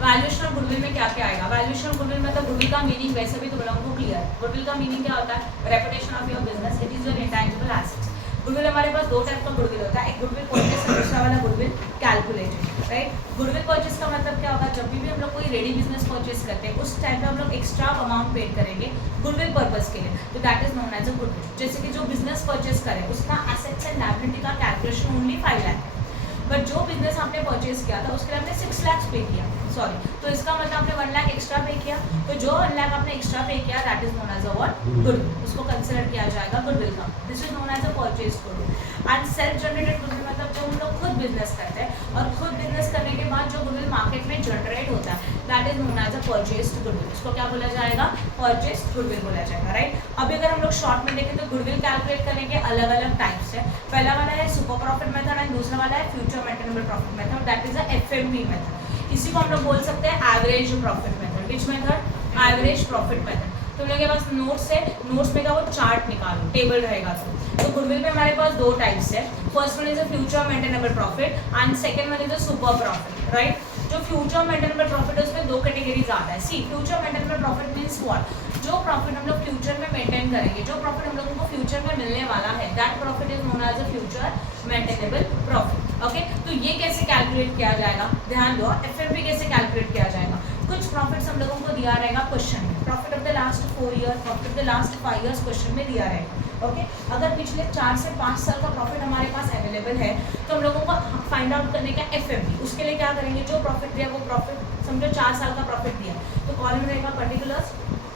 Valuation of goodwill में क्या क्या आएगा? वैल्यूएशन ऑफ गुडविल मतलब गुडविल का मीनिंग वैसे भी तुम लोगों को क्लियर है। गुडविल का मीनिंग क्या होता है? Reputation of your business, it is your intangible assets. Goodwill हमारे पास दो टाइप का गुडविल होता है, एक गुडविल परचेस और दूसरा वाला goodwill calculated, right. Goodwill purchase का मतलब क्या होगा? जब भी हम लोग कोई रेडी बिजनेस परचेस करते हैं उस टाइम पे हम लोग एक्स्ट्रा अमाउंट पे करेंगे गुडविल पर्पस के लिए, तो that is known as a goodwill. जैसे कि जो बिजनेस परचेस करे उसका एसेट्स एंड लायबिलिटी का कैलकुलेशन ओनली 5 लाख है, बट जो बिजनेस आपने परचेज किया था उसके लिए आपने 6 लाख पे किया, सॉरी, तो इसका मतलब आपने 1 लाख एक्स्ट्रा पे किया, तो जो 1 लाख आपने एक्स्ट्रा पे किया that is known as a what? Goodwill, उसको कंसीडर किया जाएगा गुडविल का। This is known as a purchase goodwill. And self generated goodwill मतलब जब हम लोग खुद बिजनेस करते हैं और खुद बिजनेस करने के बाद जो गुडविल मार्केट में जनरेट होता है that is known as a purchased goodwill, उसको क्या बोला जाएगा? परचेज्ड गुडविल बोला जाएगा, राइट। अभी अगर हम लोग शॉर्ट में देखें तो गुडविल कैलकुलेट करने के अलग अलग टाइप्स है। पहला वाला है सुपर प्रॉफिट मेथड एंड दूसरा वाला है future maintainable profit method, that is a FMP method. इसी को हम लोग बोल सकते हैं average profit method. Which method? Average profit method. तुम लोगों के पास नोट्स है, नोट्स में का वो चार्ट निकालो, टेबल रहेगा। तो गुडविल में हमारे पास दो टाइप्स है, first one is a future maintainable profit and second one is a super profit, right. जो फ्यूचर मेंटेनेबल प्रॉफिट है उसमें दो कैटेगरीज आता है। See future maintainable profit means what? जो प्रॉफिट हम लोग फ्यूचर में मेंटेन करेंगे, जो प्रॉफिट हम लोगों को फ्यूचर में मिलने वाला है, that profit is known as a future maintainable profit. Okay, तो ये कैसे कैलकुलेट किया जाएगा? ध्यान दो, एफएमपी कैसे कैलकुलेट किया जाएगा? कुछ प्रॉफिट्स हम लोगों को दिया रहेगा क्वेश्चन में, profit of the last 4 year, profit of the last 5 years question में दिया रहेगा। ओके, अगर पिछले 4 से 5 साल का प्रॉफिट हमारे पास अवेलेबल है तो हम लोगों को फाइंड आउट करने का एफएमपी, उसके लिए क्या करेंगे? जो प्रॉफिट दिया वो प्रॉफिट समझो 4 साल का प्रॉफिट दिया तो कॉलम रहेगा particulars,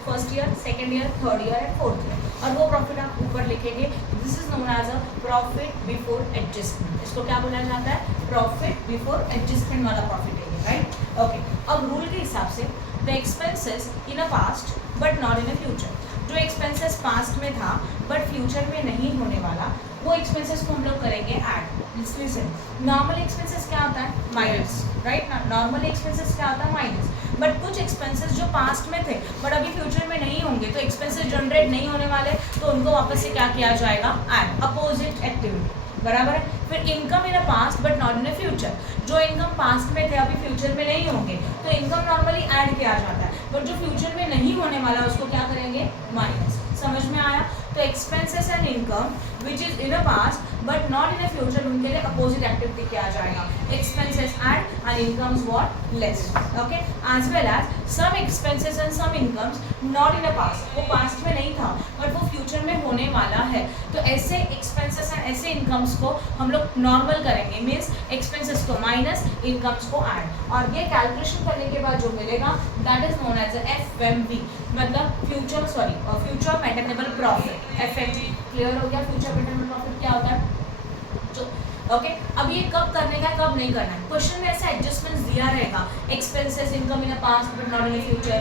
first year, second year, third year and fourth year, और वो प्रॉफिट आप ऊपर लिखेंगे। This is known as a profit before adjustment. इसको क्या बोला जाता है? प्रॉफिट बिफोर एडजस्टमेंट वाला प्रॉफिट है, राइट। ओके, अब रूल के हिसाब से the expenses in a past but not in a future, जो एक्सपेंसेस पास्ट में था बट फ्यूचर में नहीं होने वाला, वो एक्सपेंसेस को हम लोग करेंगे ऐड। लिसन, नॉर्मल एक्सपेंसेस क्या होता है? माइनस, राइट ना। नॉर्मल एक्सपेंसेस क्या होता है? माइनस। बट कुछ एक्सपेंसेस जो पास्ट में थे बट अभी फ्यूचर में नहीं होंगे, तो एक्सपेंसेस जनरेट नहीं होने वाले, तो उनको वापस से क्या किया जाएगा? ऐड, अपोजिट एक्टिविटी, बराबर है। फिर income in a past but not in a future, जो इनकम पास्ट में थे अभी फ्यूचर में नहीं होंगे, तो इनकम नॉर्मली ऐड किया जाता है, बट जो फ्यूचर में नहीं होने वाला उसको क्या करेंगे? माइनस। समझ में आया? तो expenses and income which is in a past but not in a future, उनके लिए अपोजिट एक्टिविटी किया जाएगा, expenses add and incomes what? Less. Okay, as well as some expenses and some incomes not in a past, वो past में नहीं था but वो future में होने वाला है, तो ऐसे एक्सपेंसेस एंड ऐसे इनकम्स को हम लोग नॉर्मल करेंगे, मीन्स एक्सपेंसेस को माइनस, इनकम्स को ऐड, और ये कैलकुलेशन करने के बाद जो मिलेगा that is known as FMP, मतलब future maintainable profit, FMP. Clear हो गया? फ्यूचर मेंटेनेबल प्रॉफिट क्या होता है? जो ओके, अब ये कब करने का, कब नहीं करना है? क्वेश्चन में ऐसा एडजस्टमेंट्स दिया रहेगा, expenses income in a past but not in a future,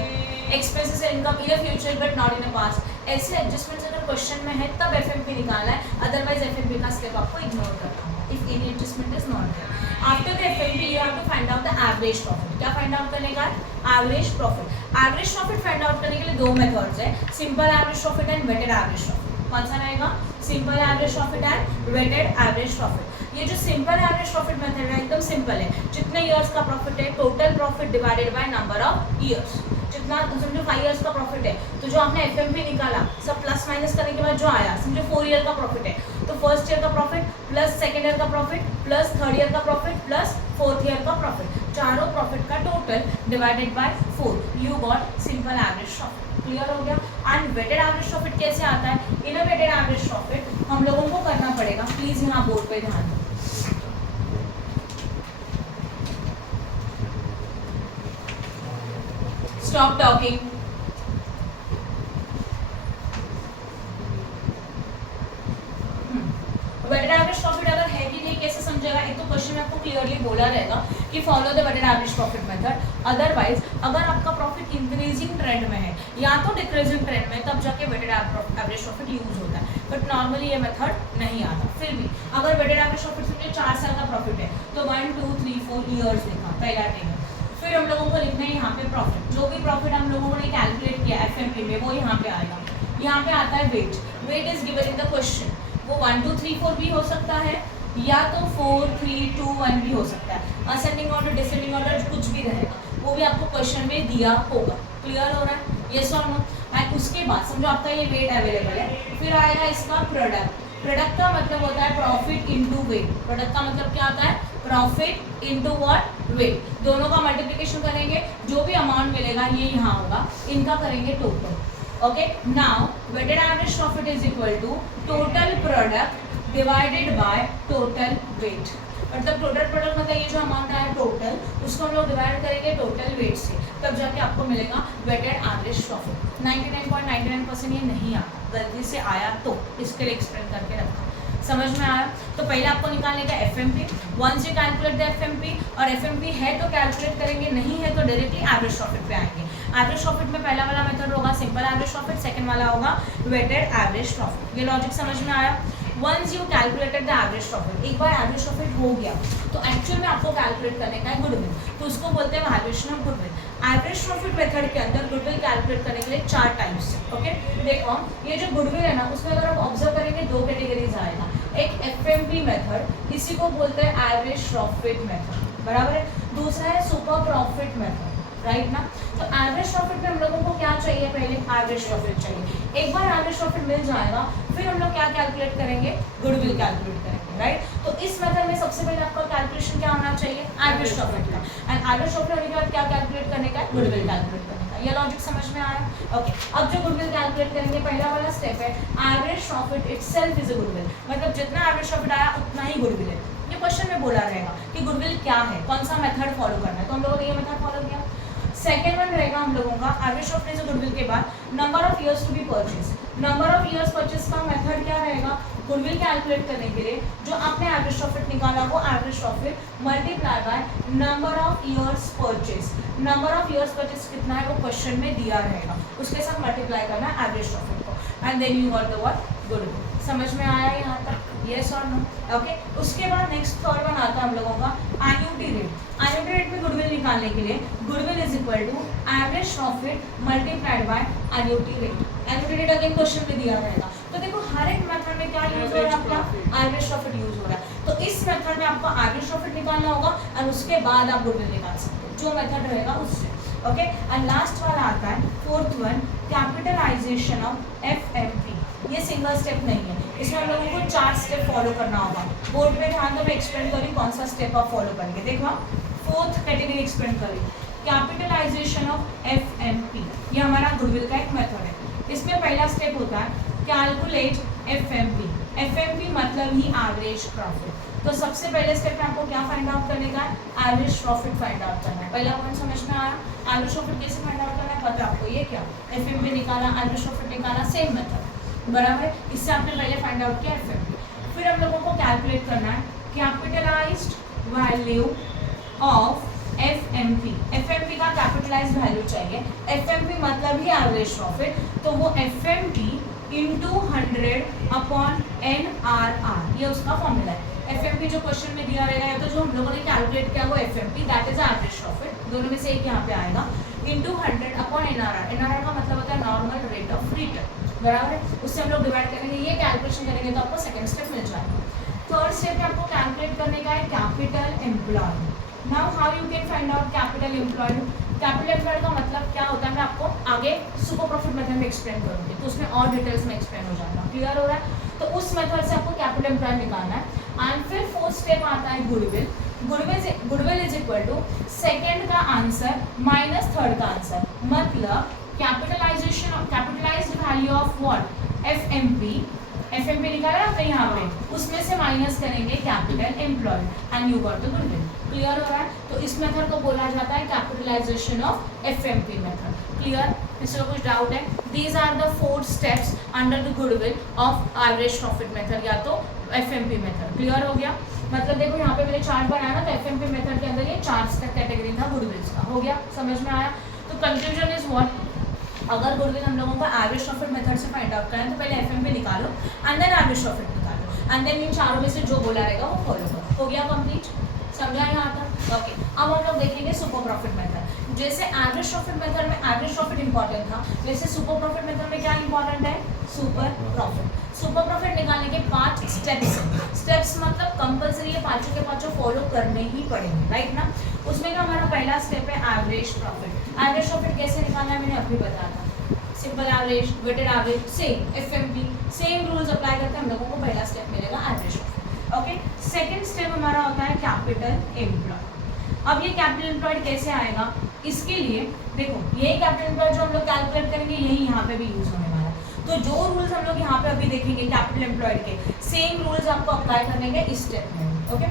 expenses income in a future but not in a past. ऐसे एडजस्टमेंट्स अगर क्वेश्चन में है तब एफएमपी निकालना है, अदरवाइज एफएमपी का स्टेप आपको इग्नोर करना होगा if any adjustment is not there. After the FMP you have to find out the average profit. क्या फाइंड आउट करने का है? Average profit. Average profit find out करने के लिए दो मेथड्स है, simple average profit and weighted average profit. कौन सा रहेगा? Simple average profit and weighted average profit. ये जो सिंपल एवरेज प्रॉफिट मेथड है एकदम सिंपल है, जितने इयर्स का प्रॉफिट है total profit divided by number of years, जितना समझो 5 इयर्स का प्रॉफिट है तो जो आपने एफएमपी निकाला सब प्लस माइनस करने के बाद जो आया, समझो 4 ईयर का प्रॉफिट है तो फर्स्ट ईयर का प्रॉफिट प्लस सेकेंड ईयर का प्रॉफिट प्लस थर्ड ईयर का प्रॉफिट प्लस फोर्थ ईयर का प्रॉफिट, चारों प्रॉफिट का total divided bye 4, you got simple average profit. Clear हो गया? एंड वेटेड एवरेज प्रॉफिट कैसे आता है? इन अ वेटेड एवरेज प्रॉफिट हम लोगों को करना पड़ेगा, प्लीज यहाँ बोर्ड पे ध्यान दो। Stop talking. Weighted average profit अगर है कि नहीं कैसे समझेगा? एक तो क्वेश्चन में आपको क्लियरली बोला रहेगा कि follow the weighted average profit method, otherwise अगर आपका प्रॉफिट इंक्रीजिंग ट्रेंड में है या तो डिक्रीजिंग ट्रेंड में तब जाके वेटेड एवरेज प्रॉफिट यूज होता है, बट नॉर्मली ये मेथड नहीं आता। फिर भी अगर वेटेड एवरेज प्रॉफिट समझो 4 साल का प्रॉफिट है तो 1 2 3 4 ईयर्स लिखा पहला टेबल, फिर हम लोगों को लिखना है यहाँ पे प्रॉफिट, जो भी प्रॉफिट हम लोगों ने कैलकुलेट किया एफएमपी में वो यहाँ पे आएगा। यहाँ पे आता है weight, weight is given in the question, वो 1 2 3 4 भी हो सकता है या तो 4 3 2 1 भी हो सकता है, असेंडिंग ऑर्डर डिसेंडिंग ऑर्डर कुछ भी रहेगा, वो वो भी आपको क्वेश्चन में दिया होगा। क्लियर हो रहा है, यस और नो। एंड उसके बाद समझो आपका ये वेट अवेलेबल है, फिर आएगा इसका प्रोडक्ट। प्रोडक्ट का मतलब होता है प्रॉफिट इनटू वेट। प्रोडक्ट का मतलब क्या होता है, प्रॉफिट इनटू व्हाट, वेट। दोनों का मल्टीप्लिकेशन करेंगे, जो भी अमाउंट मिलेगा ये यहाँ होगा, इनका करेंगे total. Okay, now weighted average profit is equal to total product divided by total weight. मतलब टोटल प्रोडक्ट मतलब ये जो अमाउंट आया टोटल, उसको हम लोग डिवाइड करेंगे टोटल वेट से, तब जाके आपको मिलेगा वेटेड एवरेज प्रॉफिट। 99.99% ये नहीं आता, गलती से आया तो इसके लिए एक्सप्लेन करके रखा। समझ में आया? तो पहले आपको निकालने का FMP. Once you calculate the FMP, और एफएमपी है तो कैलकुलेट करेंगे, नहीं है तो डायरेक्टली एवरेज प्रॉफिट पे आएंगे। एवरेज प्रॉफिट में पहला वाला मेथड होगा सिंपल एवरेज प्रॉफिट, सेकंड वाला होगा वेटेड एवरेज प्रॉफिट। ये लॉजिक समझ में आया? Once you calculated the average profit, एक बार एवरेज प्रॉफिट हो गया तो एक्चुअल में आपको कैलकुलेट करने का है गुडविल, तो उसको बोलते हैं valuation of goodwill. Average profit method के अंदर गुडविल कैलकुलेट करने के लिए 4 टाइप्स है। ओके, देखो ये जो गुडविल है ना, उसमें अगर आप ऑब्जर्व करेंगे 2 कैटेगरीज आएगा। एक एफएमपी मेथड, इसी को बोलते हैं एवरेज प्रॉफिट मेथड, बराबर है। दूसरा है सुपर प्रॉफिट मेथड, राइट ना। तो एवरेज प्रॉफिट में हम लोगों को क्या चाहिए, पहले एवरेज प्रॉफिट चाहिए। एक बार एवरेज प्रॉफिट मिल जाएगा, फिर हम लोग क्या कैलकुलेट करेंगे, गुडविल कैलकुलेट करेंगे, राइट। तो इस मेथड में सबसे पहले आपका कैलकुलेशन क्या होना चाहिए, एवरेज प्रॉफिट का। एंड एवरेज प्रॉफिट होने के बाद क्या कैलकुलेट करने का है, गुडविल कैलकुलेट करने का। ये लॉजिक समझ में आया? ओके, अब जो गुडविल कैलकुलेट करेंगे, पहला वाला स्टेप है average profit itself is a goodwill. मतलब जितना एवरेज प्रॉफिट आया उतना ही गुडविल है। ये क्वेश्चन में बोला रहेगा कि गुडविल क्या है, कौन सा मेथड फॉलो करना है, तो हम लोगों ने ये मेथड फॉलो किया। सेकेंड वन रहेगा हम लोगों का average profit is a goodwill के बाद number of years to be purchase. Number of years purchase का मेथड क्या रहेगा, गुडविल कैलकुलेट करने के लिए जो आपने एवरेज प्रॉफिट निकाला वो average profit multiply by number of years purchase. Number of years purchase कितना है वो क्वेश्चन में दिया रहेगा, उसके साथ मल्टीप्लाई करना है एवरेज प्रॉफिट को, and then you got the what, goodwill. समझ में आया यहाँ तक, यस और नो? ओके, उसके बाद नेक्स्ट थर्ड वन आता है हम लोगों का एन्युटी रेट। एन्युटी रेट में गुडविल निकालने के लिए goodwill is equal to average profit multiplied by annuity rate. Annuity rate again question में दिया रहेगा। तो देखो हर एक मेथड में क्या यूज हो रहा है, आपका एवरेज प्रॉफिट यूज हो रहा है। तो इस मेथड में आपको एवरेज प्रॉफिट निकालना होगा और उसके बाद आप गुडविल निकाल सकते हो, जो मेथड रहेगा उससे। ओके, एंड लास्ट वाला आता है fourth one, capitalization of FMP. ये सिंगल स्टेप नहीं है, इसमें हम लोगों को 4 स्टेप फॉलो करना होगा। बोर्ड में ध्यान दो, मैं एक्सप्लेन करी कौन सा स्टेप आप फॉलो करेंगे। देखो फोर्थ कैटेगरी एक्सप्लेन करी, कैपिटलाइजेशन ऑफ एफएमपी। ये हमारा गुडविल का एक मेथड है। इसमें पहला स्टेप होता है कैलकुलेट एफएमपी। एफएमपी मतलब ही एवरेज प्रॉफिट। तो सबसे पहले स्टेप में आपको क्या फाइंड आउट करने का है, एवरेज प्रॉफिट फाइंड आउट करना है। पहला पॉइंट समझ में आया, एवरेज प्रॉफिट कैसे फाइंड आउट करना है पता है आपको। ये क्या, एफएमपी निकाला, एवरेज प्रॉफिट निकाला, सेम मेथड, बराबर है। इससे आपने पहले फाइंड आउट किया एफएमपी। फिर हम लोगों को कैलकुलेट करना है capitalised value of FMP. FMP का कैपिटलाइज्ड वैल्यू चाहिए। एफएमपी मतलब ही एवरेज प्रॉफिट, तो वो एफएमपी इंटू 100 अपॉन NRR, ये उसका फॉर्मूला है। एफएमपी जो क्वेश्चन में दिया रहेगा, या तो जो हम लोगों ने कैलकुलेट किया वो FMP, that is average profit, दोनों में से एक यहाँ पे आएगा, इंटू 100 अपॉन NRR। NRR का मतलब होता है नॉर्मल रेट ऑफ रिटर्न, बराबर है। उससे हम लोग डिवाइड करेंगे, ये कैलकुलेशन करेंगे तो आपको सेकंड स्टेप मिल जाएगा। थर्ड स्टेप में आपको कैलकुलेट करने का है capital employed. Now how you can find out capital employed. Capital employed का मतलब क्या होता है मैं आपको आगे सुपर प्रॉफिट मेथड में एक्सप्लेन करूँगी, तो उसमें और डिटेल्स में एक्सप्लेन हो जाएगा। क्लियर हो रहा है? तो उस मेथड से आपको कैपिटल एम्प्लॉयड निकालना है। एंड फिर फोर्थ स्टेप आता है goodwill. Goodwill is equal to second का आंसर माइनस थर्ड का आंसर, मतलब capitalization of capitalized value of what, FMP. FMP निकाला आपने यहाँ पे, उसमें से माइनस करेंगे capital employed and you got the goodwill. Clear हो रहा है? तो इस मेथड को बोला जाता है capitalisation of FMP method. Clear? इसमें कुछ डाउट है? These are the 4 steps under the goodwill of average profit method या तो एफएमपी मेथड। क्लियर हो गया? मतलब देखो यहाँ पे मैंने चार्ट बनाया ना, तो एफएमपी मेथड के अंदर ये 4 स्टेप कैटेगरी था गुडविल का। हो गया? समझ में आया? तो कंक्लूजन इज व्हाट, अगर गुडविल हम लोगों को एवरेज प्रॉफिट मेथड से फाइंड आउट करना है तो पहले एफएमपी निकालो एंड देन एवरेज प्रॉफिट निकालो, एंड देन इन चारों में से जो बोला रहेगा वो फॉलो करो। हो गया कंप्लीट? समझा यहाँ तक? ओके, अब हम लोग देखेंगे सुपर प्रॉफिट मेथड। जैसे एवरेज प्रॉफिट मेथड में एवरेज प्रॉफिट इंपॉर्टेंट था, वैसे सुपर प्रॉफिट मेथड में क्या इंपॉर्टेंट है, सुपर प्रॉफिट। सुपर प्रॉफिट निकालने के 5 स्टेप्स मतलब कंपलसरी ये पांचों के पांचों फॉलो करने ही पड़ेंगे, राइट ना। उसमें का हमारा पहला स्टेप है एवरेज प्रॉफिट। एवरेज प्रॉफिट कैसे निकालना है मैंने अभी बताया था, simple average, weighted average, same FMP, same rules apply करके हम लोगों को पहला स्टेप मिलेगा average profit. Okay, second step हमारा होता है कैपिटल एम्प्लॉयड। अब ये कैपिटल एम्प्लॉयड कैसे आएगा, इसके लिए देखो यही कैपिटल एम्प्लॉयड जो हम लोग कैलकुलेट करेंगे यही यहाँ पे भी यूज होने वाला है। तो जो रूल्स हम लोग यहाँ पे अभी देखेंगे कैपिटल एम्प्लॉयड के, सेम रूल्स आपको अप्लाई करने के इस स्टेप में। Okay,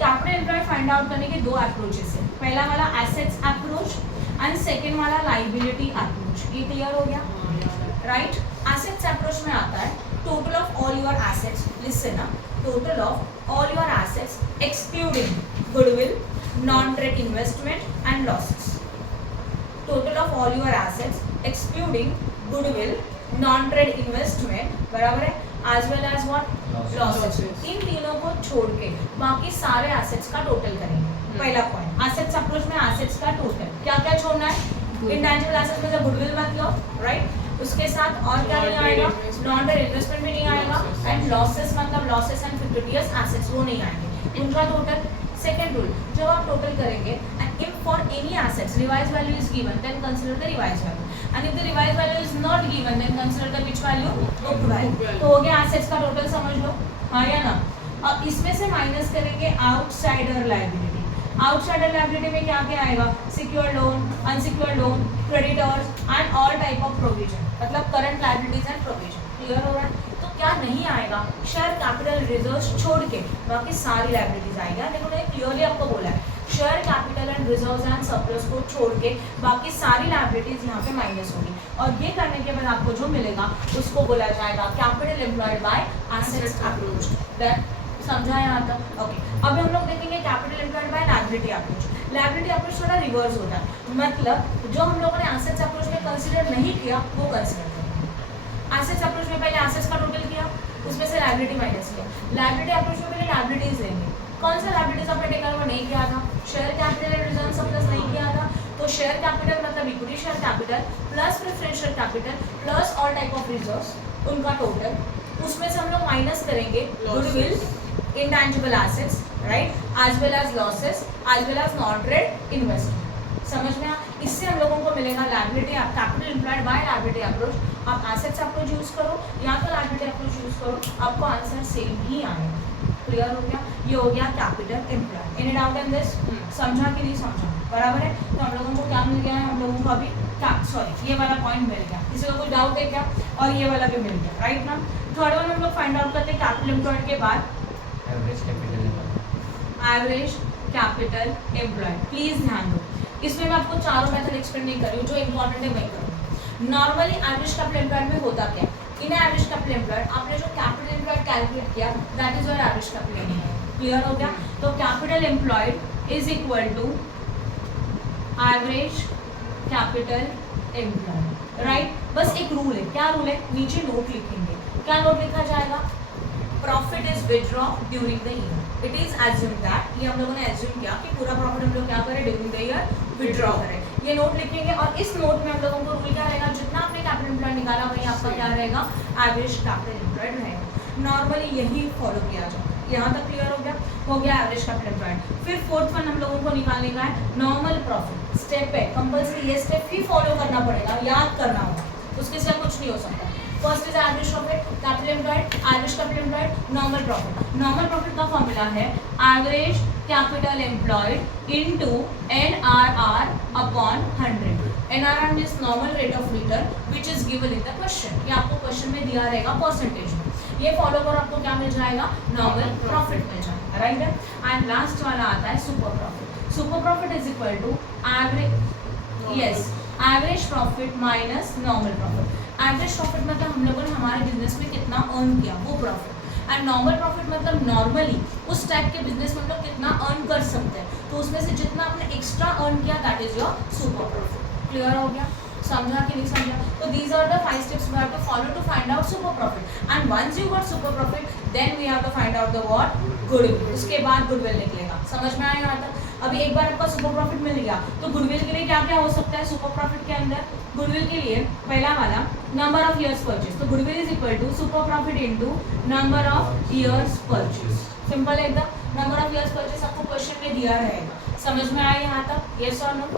capital employed find out करने के दो अप्रोचेस है, पहला वाला एसेट्स अप्रोच एंड सेकेंड वाला लाइबिलिटी अप्रोच। ये क्लियर हो गया, राइट? एसेट्स अप्रोच में आता है total of all your assets, listen up, total of all your assets excluding goodwill, non-trade investment and losses. Total of all your assets excluding goodwill, non-trade investment बराबर है as well as what losses. इन तीनों को छोड़ के बाकी सारे assets का total करेंगे। पहला पॉइंट assets अप्रोच में assets का टोटल क्या क्या छोड़ना है, intangible assets में जब goodwill मत लो, राइट? उसके साथ और क्या नहीं आएगा, non-trade investment भी नहीं आएगा एंड losses मतलब losses and fictitious assets वो नहीं आएंगे, उनका टोटल। सेकेंड रूल, जब आप टोटल करेंगे and if for any assets revise value is given then consider the revise value and if the revise value is not given then consider the which value, book value. तो हो गया assets का total, समझ लो, हाँ या ना? अब इसमें से माइनस करेंगे आउटसाइडर लायबिलिटी। आउटसाइडर लायबिलिटी में क्या क्या आएगा, secured loan, unsecured loan, creditors and all type of provision, मतलब current liabilities and provision. Clear हो रहा है? तो क्या नहीं आएगा, शेयर कैपिटल रिजर्व्स छोड़ के बाकी सारी लायबिलिटीज आएगा। देखो मैंने क्लियरली आपको बोला है share capital and reserves and surplus को छोड़ के बाकी सारी लायबिलिटीज यहाँ पे माइनस होगी और ये करने के बाद आपको जो मिलेगा उसको बोला जाएगा capital employed bye assets approach. That समझा यहाँ तक? ओके, अब हम लोग देखेंगे capital employed by liability approach. Liability approach थोड़ा रिवर्स होता है, मतलब जो हम लोगों ने एसेट्स अप्रोच में कंसिडर नहीं किया वो कंसिडर करेंगे। एसेट्स अप्रोच में पहले एसेट्स का टोटल किया, उसमें से लायबिलिटी माइनस किया। लायबिलिटी अप्रोच में पहले लायबिलिटीज लेंगे, कौन सा लायबिलिटीज आपने टेकन ओवर नहीं किया था, share capital and reserve surplus नहीं किया था, तो शेयर कैपिटल मतलब equity share capital plus preferential capital plus all type of reserves, उनका टोटल। उसमें से हम लोग माइनस करेंगे goodwill, intangible assets, right, as well as losses, as well as non trade investment. समझ में? इससे हम लोगों को मिलेगा liability capital employed by liability approach. आप एसेट्स अप्रोच यूज करो या तो लायबिलिटी अप्रोच यूज करो, आपको आंसर सेम ही आएगा। क्लियर हो गया? ये हो गया capital employed. Any doubt in this? समझा कि नहीं समझा? बराबर है? तो हम लोगों को क्या मिल गया है, हम लोगों को अभी ये वाला पॉइंट मिल गया। किसी को कोई डाउट है क्या? और ये वाला भी मिल गया, राइट ना? थर्ड वन हम लोग फाइंड आउट करते हैं कैपिटल एम्प्लॉयड के बाद एवरेज कैपिटल एम्प्लॉयड। प्लीज ध्यान दो, इसमें मैं आपको चारों मेथड एक्सप्लेन नहीं कर रही हूँ, जो इंपॉर्टेंट है वही करूँगी। नॉर्मली एवरेज कैपिटल एम्प्लॉयड में होता क्या, इन एवरेज कैपिटल एम्प्लॉयड आपने जो कैपिटल एम्प्लॉयड कैलकुलेट किया that is your average capital employed. Clear हो गया? तो capital employed is equal to average capital employed, right? बस एक रूल है, क्या रूल है? नीचे नोट लिखेंगे, क्या नोट लिखा जाएगा? Profit is withdraw during the year. It is assume that, ये हम लोगों ने एज्यूम किया कि पूरा प्रॉफिट हम लोग क्या करें, ड्यूरिंग द ईयर विथड्रॉ करें। ये नोट लिखेंगे और इस नोट में हम लोगों को रूल क्या रहेगा, जितना आपने कैपिटल एम्प्लॉयड निकाला वही आपका क्या रहेगा, एवरेज कैपिटल एम्प्लॉयड रहेगा। नॉर्मली यही फॉलो किया जाता है। यहाँ तक क्लियर हो गया? हो गया एवरेज कैपिटल एम्प्लॉयड। फिर फोर्थ वन हम लोगों को निकालने का है नॉर्मल प्रॉफिट। स्टेप है, कंपल्सरी ये स्टेप ही फॉलो करना पड़ेगा, याद करना होगा, उसके साथ कुछ नहीं हो सकता। First is average profit, capital employed, average capital employed, normal profit. Normal profit का फॉर्मूला है average capital employed into NRR upon 100। NRR means normal rate of return which is given in the question. ये आपको question में दिया रहेगा percentage में, ये follow करो, आपको क्या मिल जाएगा, नॉर्मल प्रॉफिट मिल जाएगा, राइट? एंड लास्ट वाला आता है super profit. Super profit is equal to average, yes, average profit minus normal profit. Average profit मतलब हम लोगों ने हमारे बिजनेस में कितना अर्न किया वो प्रॉफिट, एंड नॉर्मल प्रॉफिट मतलब नॉर्मली उस टाइप के बिजनेस में हम लोग कितना अर्न कर सकते हैं, तो उसमें से जितना आपने एक्स्ट्रा अर्न किया that is your super profit. Clear हो गया? समझा कि नहीं समझा? तो these are the 5 steps we have to follow to find out super profit. And once you got super profit then we have to find out the what, goodwill. उसके बाद goodwill निकलेगा। समझ में आया यहाँ तक? अभी एक बार आपका सुपर प्रॉफिट मिल गया तो गुडविल के लिए क्या क्या हो सकता है सुपर प्रॉफिट के अंदर? गुडविल के लिए पहला वाला नंबर ऑफ ईयर्स परचेज, तो goodwill is equal to super profit into number of years purchase. Simple एकदम, नंबर ऑफ ईयर्स परचेज आपको क्वेश्चन में दिया रहेगा। समझ में आया यहाँ तक? यस और नो?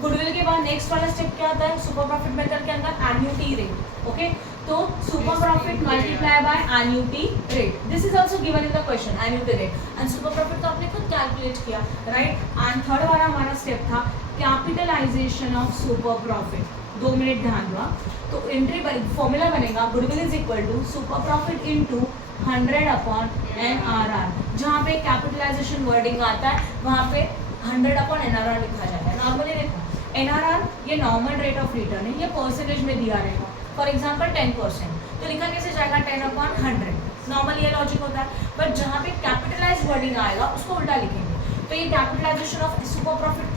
गुडविल के बाद नेक्स्ट वाला स्टेप क्या आता है सुपर प्रॉफिट मेथड के अंदर? Annuity rate. ओके, तो super profit multiply by annuity rate, this is also given in the question, annuity rate and super profit तो आपने खुद कैलकुलेट किया, राइट। एंड थर्ड वाला हमारा स्टेप था capitalization of super profit. 2 minute ध्यान दो। तो एंट्री फॉर्मूला बनेगा goodwill is equal to super profit into 100 upon NRR। जहाँ पे कैपिटलाइजेशन वर्डिंग आता है वहाँ पे 100 अपॉन NRR लिखा जाता है। नॉर्मली देखो NRR ये नॉर्मल रेट ऑफ रिटर्न है, ये परसेंटेज में दिया रहेगा। फॉर एग्जाम्पल 10%, तो लिखा कैसे जाएगा 10 अपॉन 100, नॉर्मल ये लॉजिक होता है। बट जहाँ पे कैपिटलाइज वर्डिंग आएगा उसको उल्टा लिखेंगे। तो ये कैपिटलाइजेशन ऑफ सुपर प्रॉफिट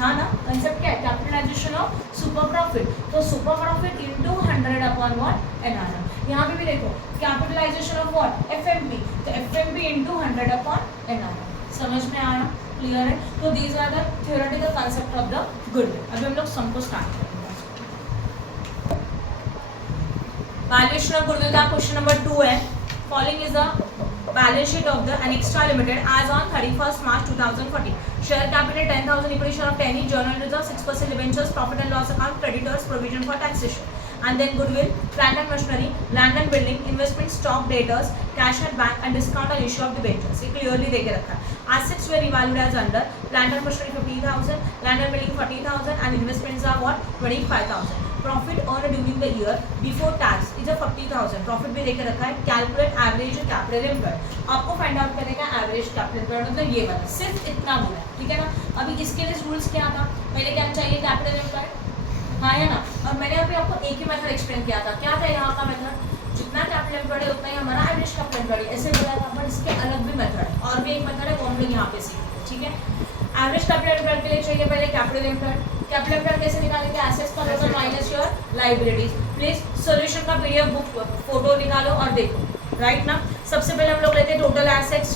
था ना, कंसेप्ट क्या है? Capitalisation of super profit. तो super profit into 100 upon what? NRR। यहाँ पे भी देखो कैपिटलाइजेशन ऑफ व्हाट? FMP, तो FMP इनटू 100 अपॉन NRR। समझ में आया? क्लियर है? तो these are the theoretical concept of the goodwill. अभी हम लोग सम को स्टार्ट करेंगे। वैल्यूएशन ऑफ गुडविल का क्वेश्चन नंबर 2 है। Following is the balance sheet of the Annextra Limited as on 31st March 2014. Share capital 10,000, equity share of 10 each, journal reserve 6%, debentures, profit and loss account, creditors, provision for taxation, and then goodwill, plant and machinery, land and building, investment, stock, debtors, cash at bank, and discount on issue of debentures. ये clearly देके रखा है। Assets were evaluated as under plant and machinery 50,000, land and building 40,000, and investments are what? 25,000. Profit earn during the year before tax is 40,000। Profit भी देके रखा है। Calculate average capital employed, आपको find out करने का एवरेज कैपिटल एम्प्लॉयड मतलब ये वाला, सिर्फ इतना बोला है, ठीक है ना। अभी इसके लिए रूल्स क्या था? पहले क्या चाहिए? कैपिटल एम्प्लॉयड, हाँ है ना। और मैंने अभी आपको एक ही मेथड एक्सप्लेन किया था। क्या था यहाँ का मेथड? जितना कैपिटल एम्प्लॉयड है उतना ही हमारा एवरेज कैपिटल एम्प्लॉयड, ऐसे बोला था। बट इसके अलग भी मेथड है, और भी एक मेथड है वो हम लोग यहाँ पे सीखेंगे, ठीक है। एवरेज कैपिटल एम्प्लॉयड के लिए चाहिए पहले कैपिटल एम्प्लॉयड। कैपिटल एम्प्लॉयड कैसे निकालेंगे? एसेट्स का total minus your liabilities. Please solution का PDF बुक फोटो निकालो और देखो, राइट ना। सबसे पहले हम लोग लेते हैं टोटल एसेट्स।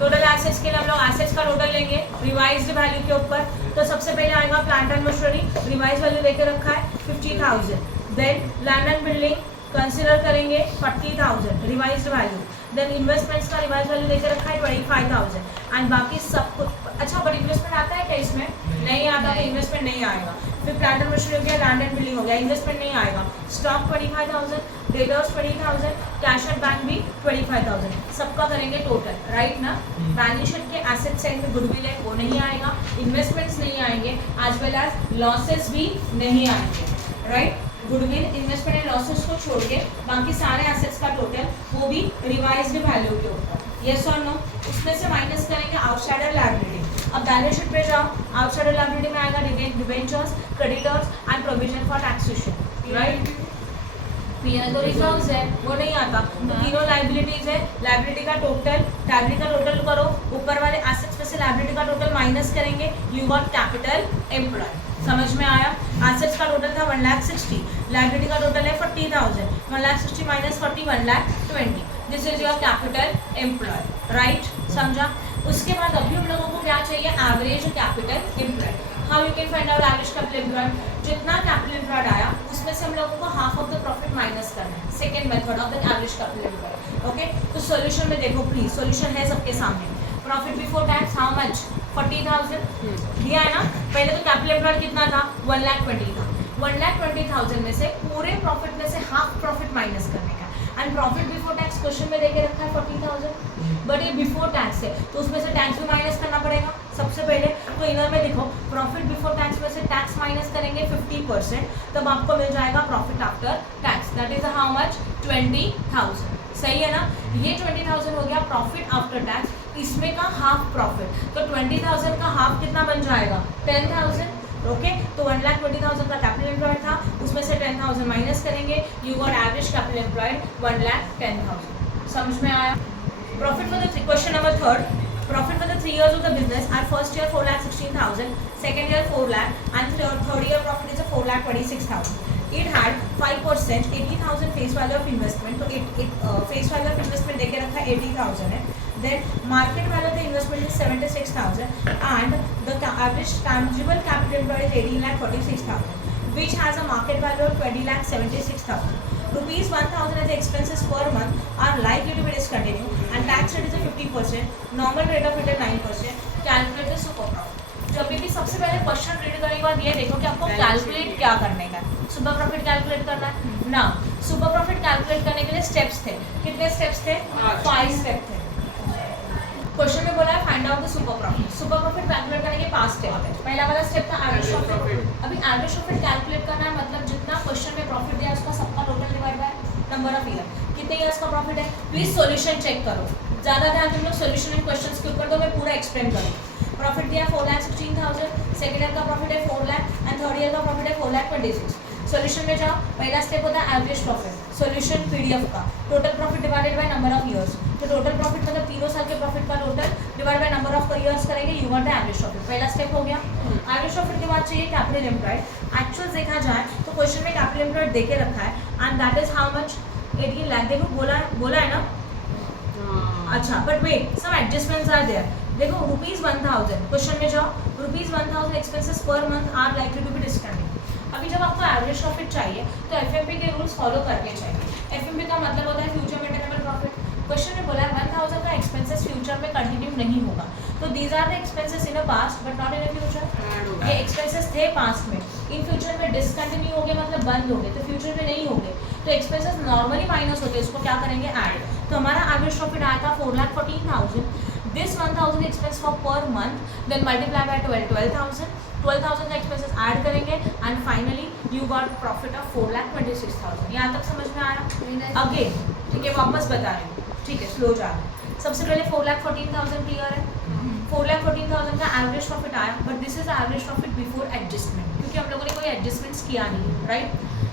टोटल एसेट्स के लिए हम लोग एसेट्स का टोटल लेंगे रिवाइज्ड वैल्यू के ऊपर। तो सबसे पहले आएगा plant and machinery, revise value लेके रखा है 50,000। Then land and building consider करेंगे 40,000 रिवाइज्ड वैल्यू। देन इन्वेस्टमेंट्स का रिवाइज वैल्यू लेके रखा है 25,000 एंड बाकी सब कुछ। अच्छा, बट इन्वेस्टमेंट आता है क्या इसमें? नहीं आता, तो इन्वेस्टमेंट नहीं आएगा। फिर प्लांट एंड मशीनरी हो गया, लैंड एंड बिल्डिंग हो गया, इन्वेस्टमेंट नहीं आएगा। Stock 25,000, debtors 20,000, cash at bank भी 25,000, सबका करेंगे टोटल, राइट ना। बैलेंस शीट के एसेट साइड में गुडविल है वो नहीं आएगा, इन्वेस्टमेंट्स नहीं आएंगे, एज वेल एज लॉसेस भी नहीं आएंगे, right. Goodwill, investment and losses को छोड़ के बाकी सारे एसेट्स का टोटल वो भी रिवाइज्ड वैल्यू के ऊपर, यस और नो। उसमें से माइनस करेंगे आउटसाइडर लायबिलिटी। अब बैलेंस शीट पे जाओ, आउटसाइडर लायबिलिटी में आएगा debentures, creditors and provision for taxation, right. तो रिजर्व्स है वो नहीं आता, तो तीनों लायबिलिटीज है। लायबिलिटी का टोटल करो, ऊपर वाले एसेट्स में से लायबिलिटी का टोटल माइनस करेंगे, यू गॉट कैपिटल एम्प्लॉयड। समझ में आया? एसेट्स का टोटल था 1,60,000, लायबिलिटी का टोटल है 40,000, 1,60,000 minus 40, 1,20,000, this is your capital employed, right. समझा? उसके बाद अभी हम लोगों को क्या चाहिए? Average capital employed. How you can find out average capital employed? जितना कैपिटल एम्प्लॉयड आया उसमें से हम लोगों को half of the profit minus करना है, second method of the average capital employed, okay. तो सॉल्यूशन में देखो प्लीज, सॉल्यूशन है सबके सामने। Profit before tax how much? 40,000 दिया है ना। पहले तो कैपिटल एम्प्लॉयड कितना था? 1,20,000 था। 1,20,000 में से पूरे प्रॉफिट में से हाफ प्रॉफिट माइनस करने का। And profit before tax question में देके रखा है 40,000, बट ये बिफोर टैक्स है तो उसमें से टैक्स भी माइनस करना पड़ेगा सबसे पहले। तो इधर में देखो प्रॉफिट बिफोर टैक्स में से टैक्स माइनस करेंगे 50%, तब आपको मिल जाएगा profit after tax, that is how much? 20,000। सही है ना। ये 20,000 हो गया प्रॉफिट आफ्टर टैक्स, इसमें का हाफ प्रॉफिट, तो 20,000 का हाफ कितना बन जाएगा? 10,000, ओके। तो 1,20,000 का कैपिटल एम्प्लॉयड था, उसमें से 10,000 माइनस करेंगे, you got average capital employed 1,10,000। समझ में आया? Profit for the question number 3, profit for the 3 years of the business are first year 4,16,000, second year 4 lakh, and third year profit is a 4,26,000. It had 5%, 80,000 face value of investment, तो face value of investment देके रखा है 80,000 है. Then market value of the investment is 76,000 and the average tangible capital employed is 18,46,000, which has a market value of 20,76,000. Rupees 1,000 as expenses per month are likely to be discontinued and tax rate is a 50%, normal rate of return 9%. Calculate the super profit. जब भी सबसे पहले question read करने के बाद ये देखो कि आपको कैलकुलेट क्या करने का है। सुपर प्रॉफिट कैलकुलेट करना है ना। सुपर प्रॉफिट कैलकुलेट करने के लिए स्टेप्स थे, कितने स्टेप्स थे? 5 स्टेप थे। क्वेश्चन में बोला है find out the super profit. Super profit calculate करने के 5 स्टेप थे। पहला वाला स्टेप था एवरेज प्रॉफिट। अभी एवरेज प्रॉफिट कैलकुलेट करना है, मतलब जितना क्वेश्चन में प्रॉफिट दिया उसका सबका total divide by number of year. कितने ईयर्स का प्रॉफिट है? प्लीज सॉल्यूशन चेक करो, ज्यादा ध्यान तुम लोग सॉल्यूशन एंड क्वेश्चंस के ऊपर दो, मैं पूरा एक्सप्लेन करूँ। प्रॉफिट दिया 4,16,000, सेकंड ईयर का प्रॉफिट है 4 लाख एंड थर्ड ईयर का प्रॉफिट है 4,26,000। सॉल्यूशन में जाओ, पहला स्टेप होता है एवरेज प्रॉफिट, सॉल्यूशन पीडीएफ का, total profit divided by number of years. तो टोटल प्रॉफिट मतलब तीनों साल के प्रॉफिट का total divide by number of years करेंगे, you got the average profit. पहला स्टेप हो गया। एवरेज प्रॉफिट के बाद चाहिए कैपिटल एम्प्लॉयड। एक्चुअल देखा जाए तो क्वेश्चन में कैपिटल एम्प्लॉयड देके रखा है and that is how much? 18 lakh. देखो बोला है ना। अच्छा, but wait, some adjustments are there. देखो ₹1000, क्वेश्चन में जाओ, ₹1000 expenses per month are likely to be discounted. अभी जब आपको एवरेज प्रॉफिट चाहिए तो एफएमपी के रूल्स फॉलो करने चाहिए। एफएमपी का मतलब होता है फ्यूचर मेंटेनेबल प्रॉफिट। क्वेश्चन में बोला है 1000 का एक्सपेंसेस फ्यूचर में कंटिन्यू नहीं होगा, तो these are the expenses in a past but not in a future. ये एक्सपेंसेस थे पास्ट में, इन फ्यूचर में डिसकंटिन्यू हो गए, मतलब बंद हो गए, तो फ्यूचर में नहीं होंगे, तो एक्सपेंसेस नॉर्मली माइनस होते हैं, उसको क्या करेंगे? ऐड। तो हमारा एवरेज प्रॉफिट आया था 4,14,000। This 1,000 expense for per month, then multiply by 12,000 का एक्सपेंसेस ऐड करेंगे and finally you got profit of 4,26,000। यहाँ तक समझ में आया? अगेन ठीक है, वापस बता रहे हैं, ठीक है, स्लो जा रहे हैं। सबसे पहले 4,14,000 क्लियर है। 4,14,000 का एवरेज प्रॉफिट आया, but this is average profit before adjustment, क्योंकि हम लोगों ने कोई एडजस्टमेंट्स किया नहीं, right.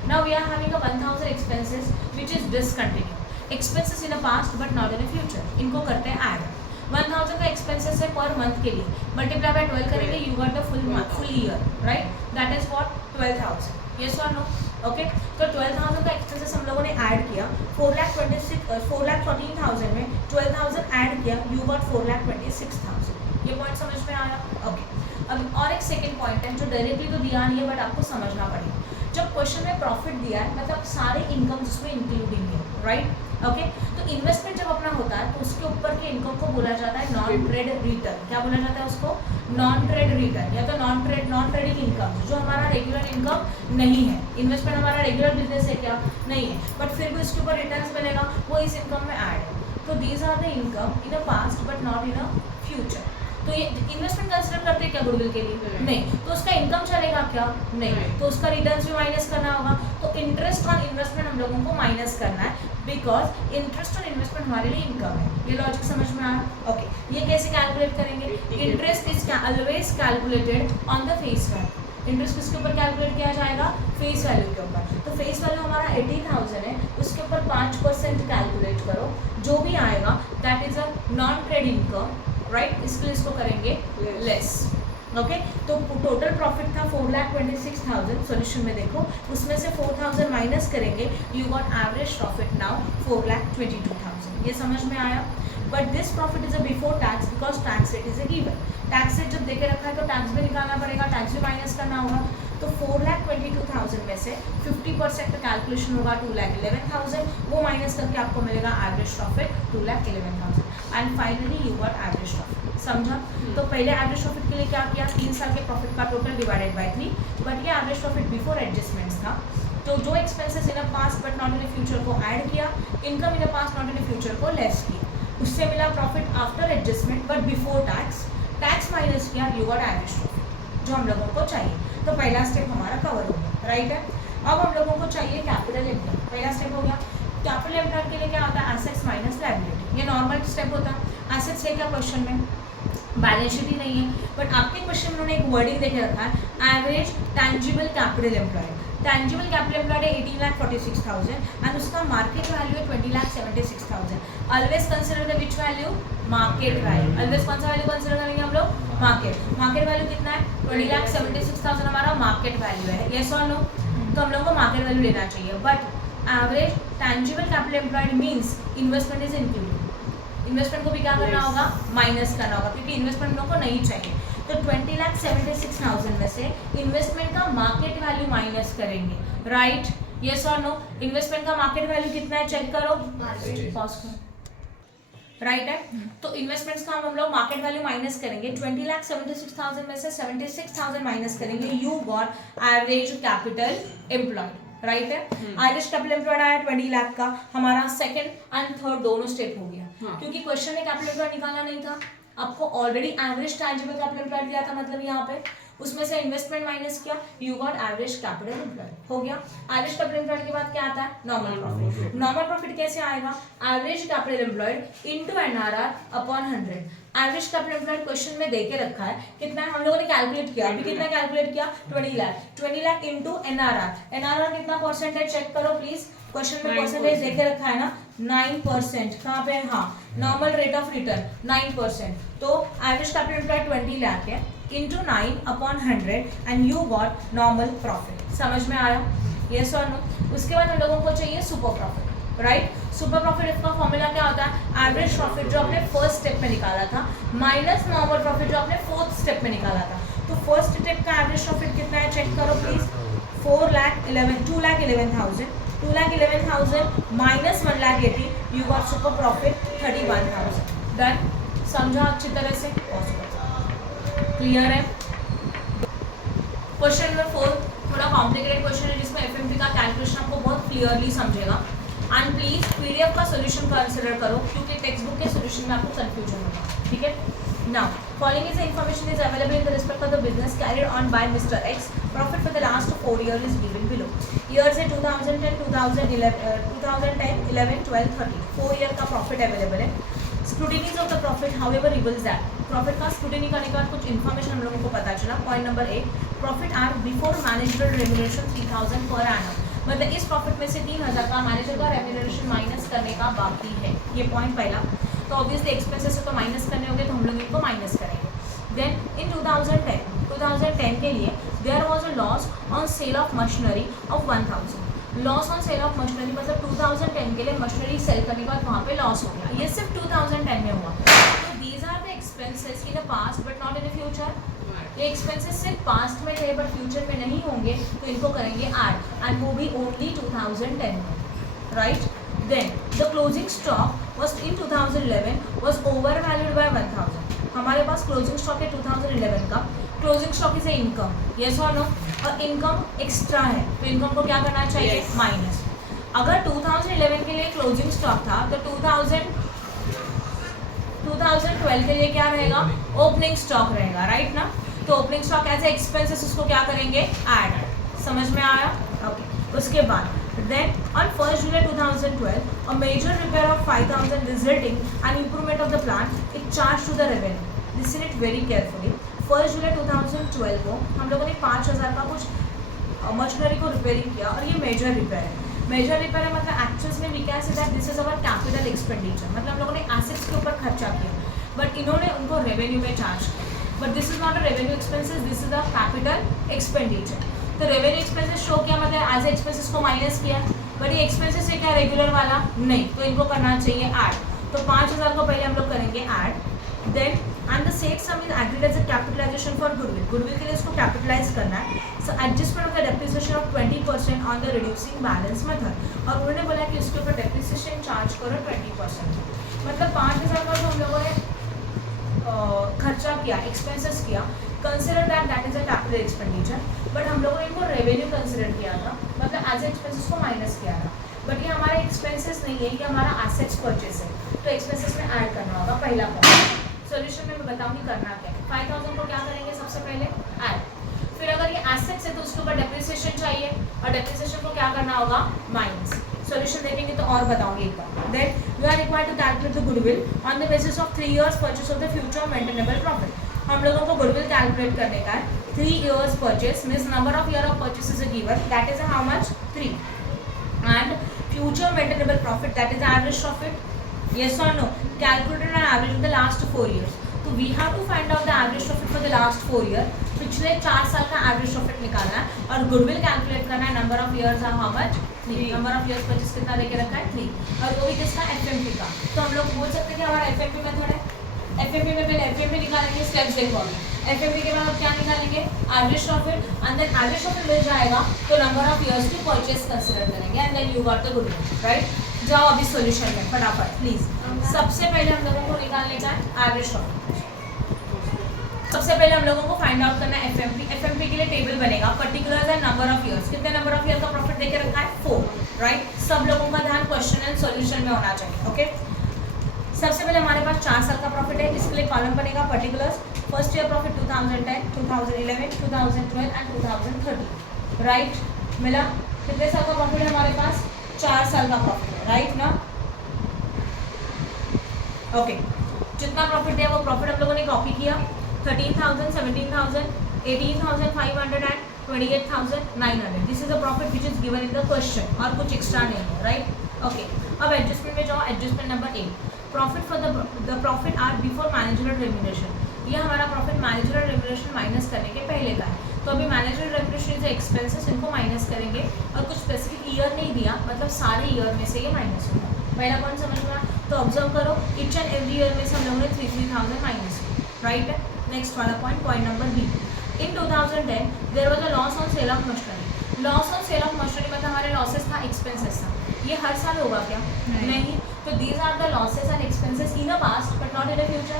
Now we are having a 1,000 expenses which is discontinue, expenses in a past but not in a future, इनको करते हैं ऐड। 1,000 का एक्सपेंसेस है पर मंथ के लिए, मल्टीप्लाई बाय 12 करेंगे, you got the full year, right, that is what 12,000। Yes और no? Okay, तो 12,000 का एक्सपेंसेस हम लोगों ने ऐड किया, 4,14,000 में 12,000 ऐड किया, यू गॉट 4,26,000। ये पॉइंट समझ में आया? ओके। अब और एक सेकेंड पॉइंट है जो डायरेक्टली तो दिया नहीं है बट आपको समझना पड़ेगा। जब क्वेश्चन में प्रॉफिट दिया है मतलब सारे इनकम उसमें इंक्लूडिंग है, राइट। ओके, तो इन्वेस्टमेंट जब अपना होता है तो उसके ऊपर के इनकम को बोला जाता है नॉन ट्रेड रिटर्न। क्या बोला जाता है उसको? नॉन ट्रेड रिटर्न, या तो नॉन ट्रेडिंग इनकम, जो हमारा रेगुलर इनकम नहीं है। इन्वेस्टमेंट हमारा रेगुलर बिजनेस है क्या? नहीं है, बट फिर भी उसके ऊपर रिटर्न मिलेगा, वो इस इनकम में ऐड है। तो these are the income in a past but not in a future. तो ये इन्वेस्टमेंट कंसिडर करते हैं क्या गुडविल के लिए? नहीं। तो उसका इनकम चलेगा क्या? नहीं। तो उसका रिटर्न्स भी माइनस करना होगा। तो इंटरेस्ट ऑन इन्वेस्टमेंट हम लोगों को माइनस करना है, बिकॉज इंटरेस्ट ऑन इन्वेस्टमेंट हमारे लिए इनकम है। ये लॉजिक समझ में आया? ओके, ये कैसे कैलकुलेट करेंगे? Interest is always calculated on the face value. Interest किसके ऊपर कैलकुलेट किया जाएगा? फेस वैल्यू के ऊपर। तो फेस वैल्यू हमारा 18,000 है, उसके ऊपर 5% कैलकुलेट करो, जो भी आएगा that is a non trade income, right. इसके लिए इसको करेंगे लेस। ओके, तो टोटल प्रॉफिट था 4,26,000। सॉल्यूशन में देखो, उसमें से 4,000 माइनस करेंगे, you got average profit now 4,22,000। ये समझ में आया? But this profit is a before tax, because tax rate is a given. Tax rate जब देके रखा है तो टैक्स भी निकालना पड़ेगा, टैक्स भी माइनस करना होगा। तो 4,22,000 में से 50% का कैलकुलेशन होगा 2,11,000, वो माइनस करके आपको मिलेगा average profit 2,11,000 and finally you got average profit. समझा? तो पहले एवरेज प्रॉफिट के लिए क्या किया? 3 साल के प्रॉफिट का टोटल डिवाइडेड बाय 3, बट ये एवरेज प्रॉफिट बिफोर एडजस्टमेंट्स था। तो जो expenses in a past but not in a future को ऐड किया, income in a past not in a future को लेस किया, उससे मिला profit after adjustment but before tax, tax minus किया, यू गॉट एवरेज प्रॉफिट जो हम लोगों को चाहिए। तो पहला स्टेप हमारा कवर हो गया, राइट है। अब हम लोगों को चाहिए कैपिटल एम्प्लॉयड। पहला स्टेप हो गया। कैपिटल एम्प्लॉयड के लिए क्या होता है? Assets minus liability. ये नॉर्मल स्टेप होता है। एसेट्स है क्या क्वेश्चन में? बैलेंस शीट ही नहीं है, बट आपके क्वेश्चन में उन्होंने एक वर्डिंग देके रखा है average tangible capital employed. Tangible capital employed है 18,46,000 एंड उसका मार्केट वैल्यू है 20,76,000। Always consider the which value? Market value. Always कौन सा वैल्यू कंसिडर करेंगे हम लोग? मार्केट वैल्यू कितना है? 20,76,000 हमारा मार्केट वैल्यू है। यस और नो? तो हम लोग को मार्केट वैल्यू लेना चाहिए, but average tangible capital employed means investment is included. Investment को भी क्या करना होगा? माइनस करना होगा, क्योंकि इन्वेस्टमेंट लोगों को नहीं चाहिए। तो 20,76,000 में से इन्वेस्टमेंट का मार्केट वैल्यू माइनस करेंगे, राइट। यस और नो? इन्वेस्टमेंट का मार्केट वैल्यू कितना है? चेक करो, पॉज करो। राइट है। तो इन्वेस्टमेंट्स का हम लोग मार्केट वैल्यू माइनस करेंगे, 20,76,000 में से 76,000 माइनस करेंगे, you got average capital employed, right है। एवरेज कैपिटल एम्प्लॉयड आया 20 लाख का, हमारा सेकंड एंड थर्ड दोनों स्टेप हो गया, क्योंकि क्वेश्चन में कैपिटल एम्प्लॉयड निकालना नहीं था, आपको already average tangible capital employed दिया था, मतलब यहाँ पे उसमें से इन्वेस्टमेंट माइनस किया, you got average capital employed, हो गया। एवरेज कैपिटल एम्प्लॉयड के बाद क्या आता है, नॉर्मल प्रॉफिट। नॉर्मल प्रॉफिट कैसे आएगा, average capital employed into NRR upon 100। Average capital employed question में देके रखा है, कितना है हम लोगों ने कैलकुलेट किया, अभी कितना कैलकुलेट किया, 20 lakh, 20 lakh into NRR. NRR कितना परसेंटेज चेक करो प्लीज, क्वेश्चन में परसेंटेज देके रखा है ना 9%, कहाँ पे, हाँ नॉर्मल रेट ऑफ रिटर्न 9%। तो एवरेज कैपिटल एम्प्लॉयड 20 लाख है into 9 upon 100 and you got normal profit. समझ में आया, यस और नो। उसके बाद हम लोगों को चाहिए super profit, right. Super profit का फॉर्मूला क्या होता है, एवरेज प्रॉफिट जो आपने फर्स्ट स्टेप में निकाला था माइनस नॉर्मल प्रॉफिट जो आपने फोर्थ स्टेप में निकाला था। तो फर्स्ट स्टेप का एवरेज प्रॉफिट कितना है चेक करो please, 2,11,000 minus 1,80,000, you got super profit 31,000। Done, समझा अच्छी तरह से, क्लियर है। क्वेश्चन नंबर 4 थोड़ा कॉम्प्लिकेटेड क्वेश्चन है, जिसमें एफएमटी का कैलकुलेशन आपको बहुत क्लियरली समझेगा। एंड प्लीज पीडीएफ का सोल्यूशन कंसिडर करो, क्योंकि टेक्स्ट बुक के सोल्यूशन में आपको कंफ्यूजन होगा, ठीक है। Now, following is the information is available in the respect of the business carried on by Mr. X. Profit for the last 4 years is given below. Years है 2010, 2011, 11, 12, 13. 4 year का profit available है. Scrutinies of the profit, however, reveals that profit का scrutiny करने के बाद कुछ information हम लोगों को पता चला. Point number 8, profit are before managerial remuneration 3,000 per annum. मतलब इस प्रॉफिट में से 3,000 का मैनेजर का रेम्यूनरेशन माइनस करने का बाकी है, ये पॉइंट पहला। तो ऑब्वियसली एक्सपेंसेस से तो माइनस करने होंगे, तो हम लोग इनको माइनस करेंगे। देन इन 2010 के लिए there was a loss on sale of machinery of 1,000। Loss on sale of machinery मतलब 2010 के लिए मशीनरी सेल करने के बाद वहाँ पे लॉस हो गया, ये सिर्फ 2010 में हुआ। तो these are the expenses in the past but not in the future. ये एक्सपेंसेस सिर्फ पास्ट में थे बट फ्यूचर में नहीं होंगे, तो इनको करेंगे ऐड, एंड वो भी ओनली 2010 में, right. Then the closing stock was in 2011 was overvalued by 1,000। हमारे पास क्लोजिंग स्टॉक है 2011 का, closing stock is a income, yes और नो, और इनकम एक्स्ट्रा है, तो इनकम को क्या करना चाहिए, माइनस। अगर 2011 के लिए क्लोजिंग स्टॉक था तो 2012 के लिए क्या रहेगा, ओपनिंग स्टॉक रहेगा, राइट ना। तो opening stock as a expenses उसको क्या करेंगे, ऐड। समझ में आया, ओके। उसके बाद then on 1st July 2012 a major repair of 5,000 resulting an improvement of the plant is charged to the revenue. Listen it very carefully. 1st July 2012 को हम लोगों ने 5,000 का कुछ मशीनरी को रिपेयरिंग किया, और ये मेजर रिपेयर है। मेजर रिपेयर है मतलब एक्चुअल्स में we can say that this is our capital expenditure, मतलब हम लोगों ने एसेट्स के ऊपर खर्चा किया, बट इन्होंने उनको रेवेन्यू में चार्ज किया, but this is not a revenue expenses, this is a capital expenditure. तो रेवेन्यू एक्सपेंसेस शो किया मतलब एज एक्सपेंसेस को माइनस किया, बट ये एक्सपेंसेस है क्या रेगुलर वाला, नहीं, तो इनको करना चाहिए ऐड। तो 5,000 को पहले हम लोग करेंगे add. Then and the set sum is agreed as a capitalisation for goodwill, goodwill के लिए इसको कैपिटलाइज करना है। So adjustment of the depreciation of 20% on the reducing balance method, और उन्होंने बोला कि उसके ऊपर डेप्रिसिएशन चार्ज करो 20%। मतलब 5,000 का जो हम लोगों ने खर्चा किया, एक्सपेंसेस किया, consider that is a capital expenditure, but हम लोगों ने इनको रेवेन्यू कंसिडर किया था, मतलब एज एक्सपेंसेस को माइनस किया था, बट ये हमारा एक्सपेंसेस नहीं है, ये हमारा एसेट्स परचेस है, तो एक्सपेंसेस में ऐड करना होगा, पहला पॉइंट। सॉल्यूशन में मैं बताऊंगी करना क्या है। 5,000 को क्या करेंगे, सबसे पहले ऐड, फिर अगर ये एसेट्स है तो उसके ऊपर डेप्रिसिएशन चाहिए, और डेप्रिसिएशन को क्या करना होगा, माइनस। सॉल्यूशन देखेंगे तो और बताऊंगी एक बार। Then you are required to calculate the goodwill on the basis of 3 years purchase of the future maintainable profit. हम लोगों को गुडविल कैलकुलेट करने का है, 3 years purchase means number of year of purchase is given, that is how much, 3, and future maintainable profit that is average profit, yes or no, calculated on average of the last 4 years. तो we have to find out the average profit for the last 4 year, पिछले 4 साल का average profit निकालना है, और goodwill calculate करना है, number of years है how much, 3, number of years purchase कितना लेके रखा है, 3, और वो भी किसका, एफएमपी का। तो हम लोग बोल सकते हैं कि हमारा एफएमपी मेथड है, एफएमपी में पहले एफएमपी निकालेंगे, स्टेप्स देखो, एफएमपी के बाद आप क्या निकालेंगे, average profit, and then average profit मिल जाएगा तो number of years to purchase consider करेंगे, and then you got the goodwill, right. जाओ अभी सॉल्यूशन में फटाफट प्लीज। सबसे पहले हम लोगों को निकालने का है एवरेज प्रॉफिट। सबसे पहले हम लोगों को फाइंड आउट करना है एफएमपी। एफएमपी के लिए टेबल बनेगा, पर्टिकुलर है नंबर ऑफ ईयर्स, कितने नंबर ऑफ ईयर का प्रॉफिट देके रखा है 4, राइट। सब लोगों का ध्यान क्वेश्चन एंड सॉल्यूशन में होना चाहिए, ओके। सबसे पहले हमारे पास 4 साल का प्रॉफिट है, इसके लिए कॉलम बनेगा particulars. First year profit 2010, 2011, 2012 and 2013, right. मिला? कितने साल का प्रॉफिट है हमारे पास? 4 साल का प्रॉफिट है, राइट ना, ओके। जितना प्रॉफिट है वो प्रॉफिट हम लोगों ने कॉपी किया, 13,000, 17,000, 18,500 and 28,900। This is a profit which is given in the question, और कुछ एक्स्ट्रा नहीं है, राइट, ओके। अब एडजस्टमेंट में जाओ, adjustment number 8, profit for the profit are before managerial remuneration. ये हमारा प्रॉफिट मैनेजरल रेम्यूनरेशन माइनस करने के पहले का है। तो अभी मैनेजरल रेम्यूनरेशन जो एक्सपेंसेस इनको माइनस करेंगे, और कुछ स्पेसिफिक ईयर नहीं दिया, मतलब सारे ईयर में से ये माइनस होगा। पहला पॉइंट समझ में आया? तो ऑब्जर्व करो, ईच एंड एवरी ईयर में से हम लोगों ने 3,000 माइनस किया, राइट। नेक्स्ट वाला point, point number B, in 2010 there was a loss on sale of machinery. Loss on sale of machinery मतलब हमारे लॉसेस था, एक्सपेंसेस था। ये हर साल होगा क्या? नहीं। तो these are the losses and expenses in a past but not in a future.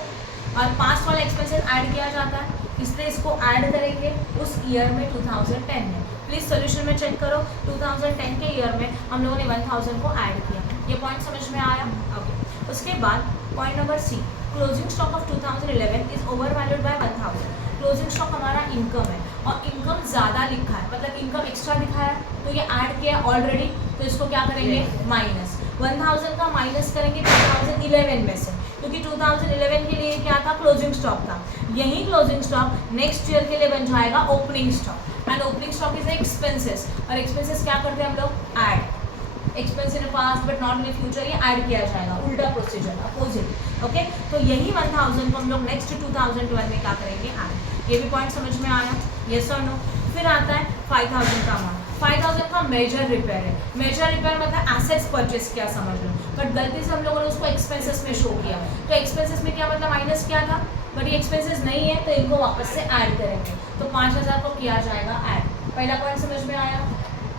और पास्ट वाला एक्सपेंसेस ऐड किया जाता है, इसलिए इसको ऐड करेंगे उस ईयर में 2010 में। प्लीज सोल्यूशन में चेक करो, 2010 के ईयर में हम लोगों ने 1000 को ऐड किया। ये पॉइंट समझ में आया? ओके। उसके बाद point number C, closing stock of 2011 is over valued by 1000। Closing stock हमारा इनकम है, और इनकम ज़्यादा लिखा है, मतलब इनकम एक्स्ट्रा लिखा है, तो ये ऐड किया ऑलरेडी, तो इसको क्या करेंगे? माइनस 1000 का माइनस करेंगे 2011 में से, क्योंकि 2011 के लिए क्या था? क्लोजिंग स्टॉक था। यही क्लोजिंग स्टॉक नेक्स्ट ईयर के लिए बन जाएगा opening stock, and opening stock is expenses, और एक्सपेंसेस क्या करते हैं हम लोग? Add. Expense in past but not in future, ये ऐड किया जाएगा, उल्टा प्रोसीजर, अपोजिट, ओके। तो यही 1000 को हम लोग नेक्स्ट 2012 में क्या करेंगे? ऐड। ये भी पॉइंट समझ में आया? यस और नो? फिर आता है 5000 का अमाउंट। 5000 का मेजर रिपेयर है। मेजर रिपेयर मतलब एसेट्स परचेस किया समझ लो, बट गलती से हम लोगों ने उसको एक्सपेंसेस में शो किया। तो एक्सपेंसेस में क्या मतलब? माइनस किया था, बट ये एक्सपेंसेस नहीं है, तो इनको वापस से ऐड करेंगे, तो 5000 को किया जाएगा ऐड। पहला पॉइंट समझ में आया?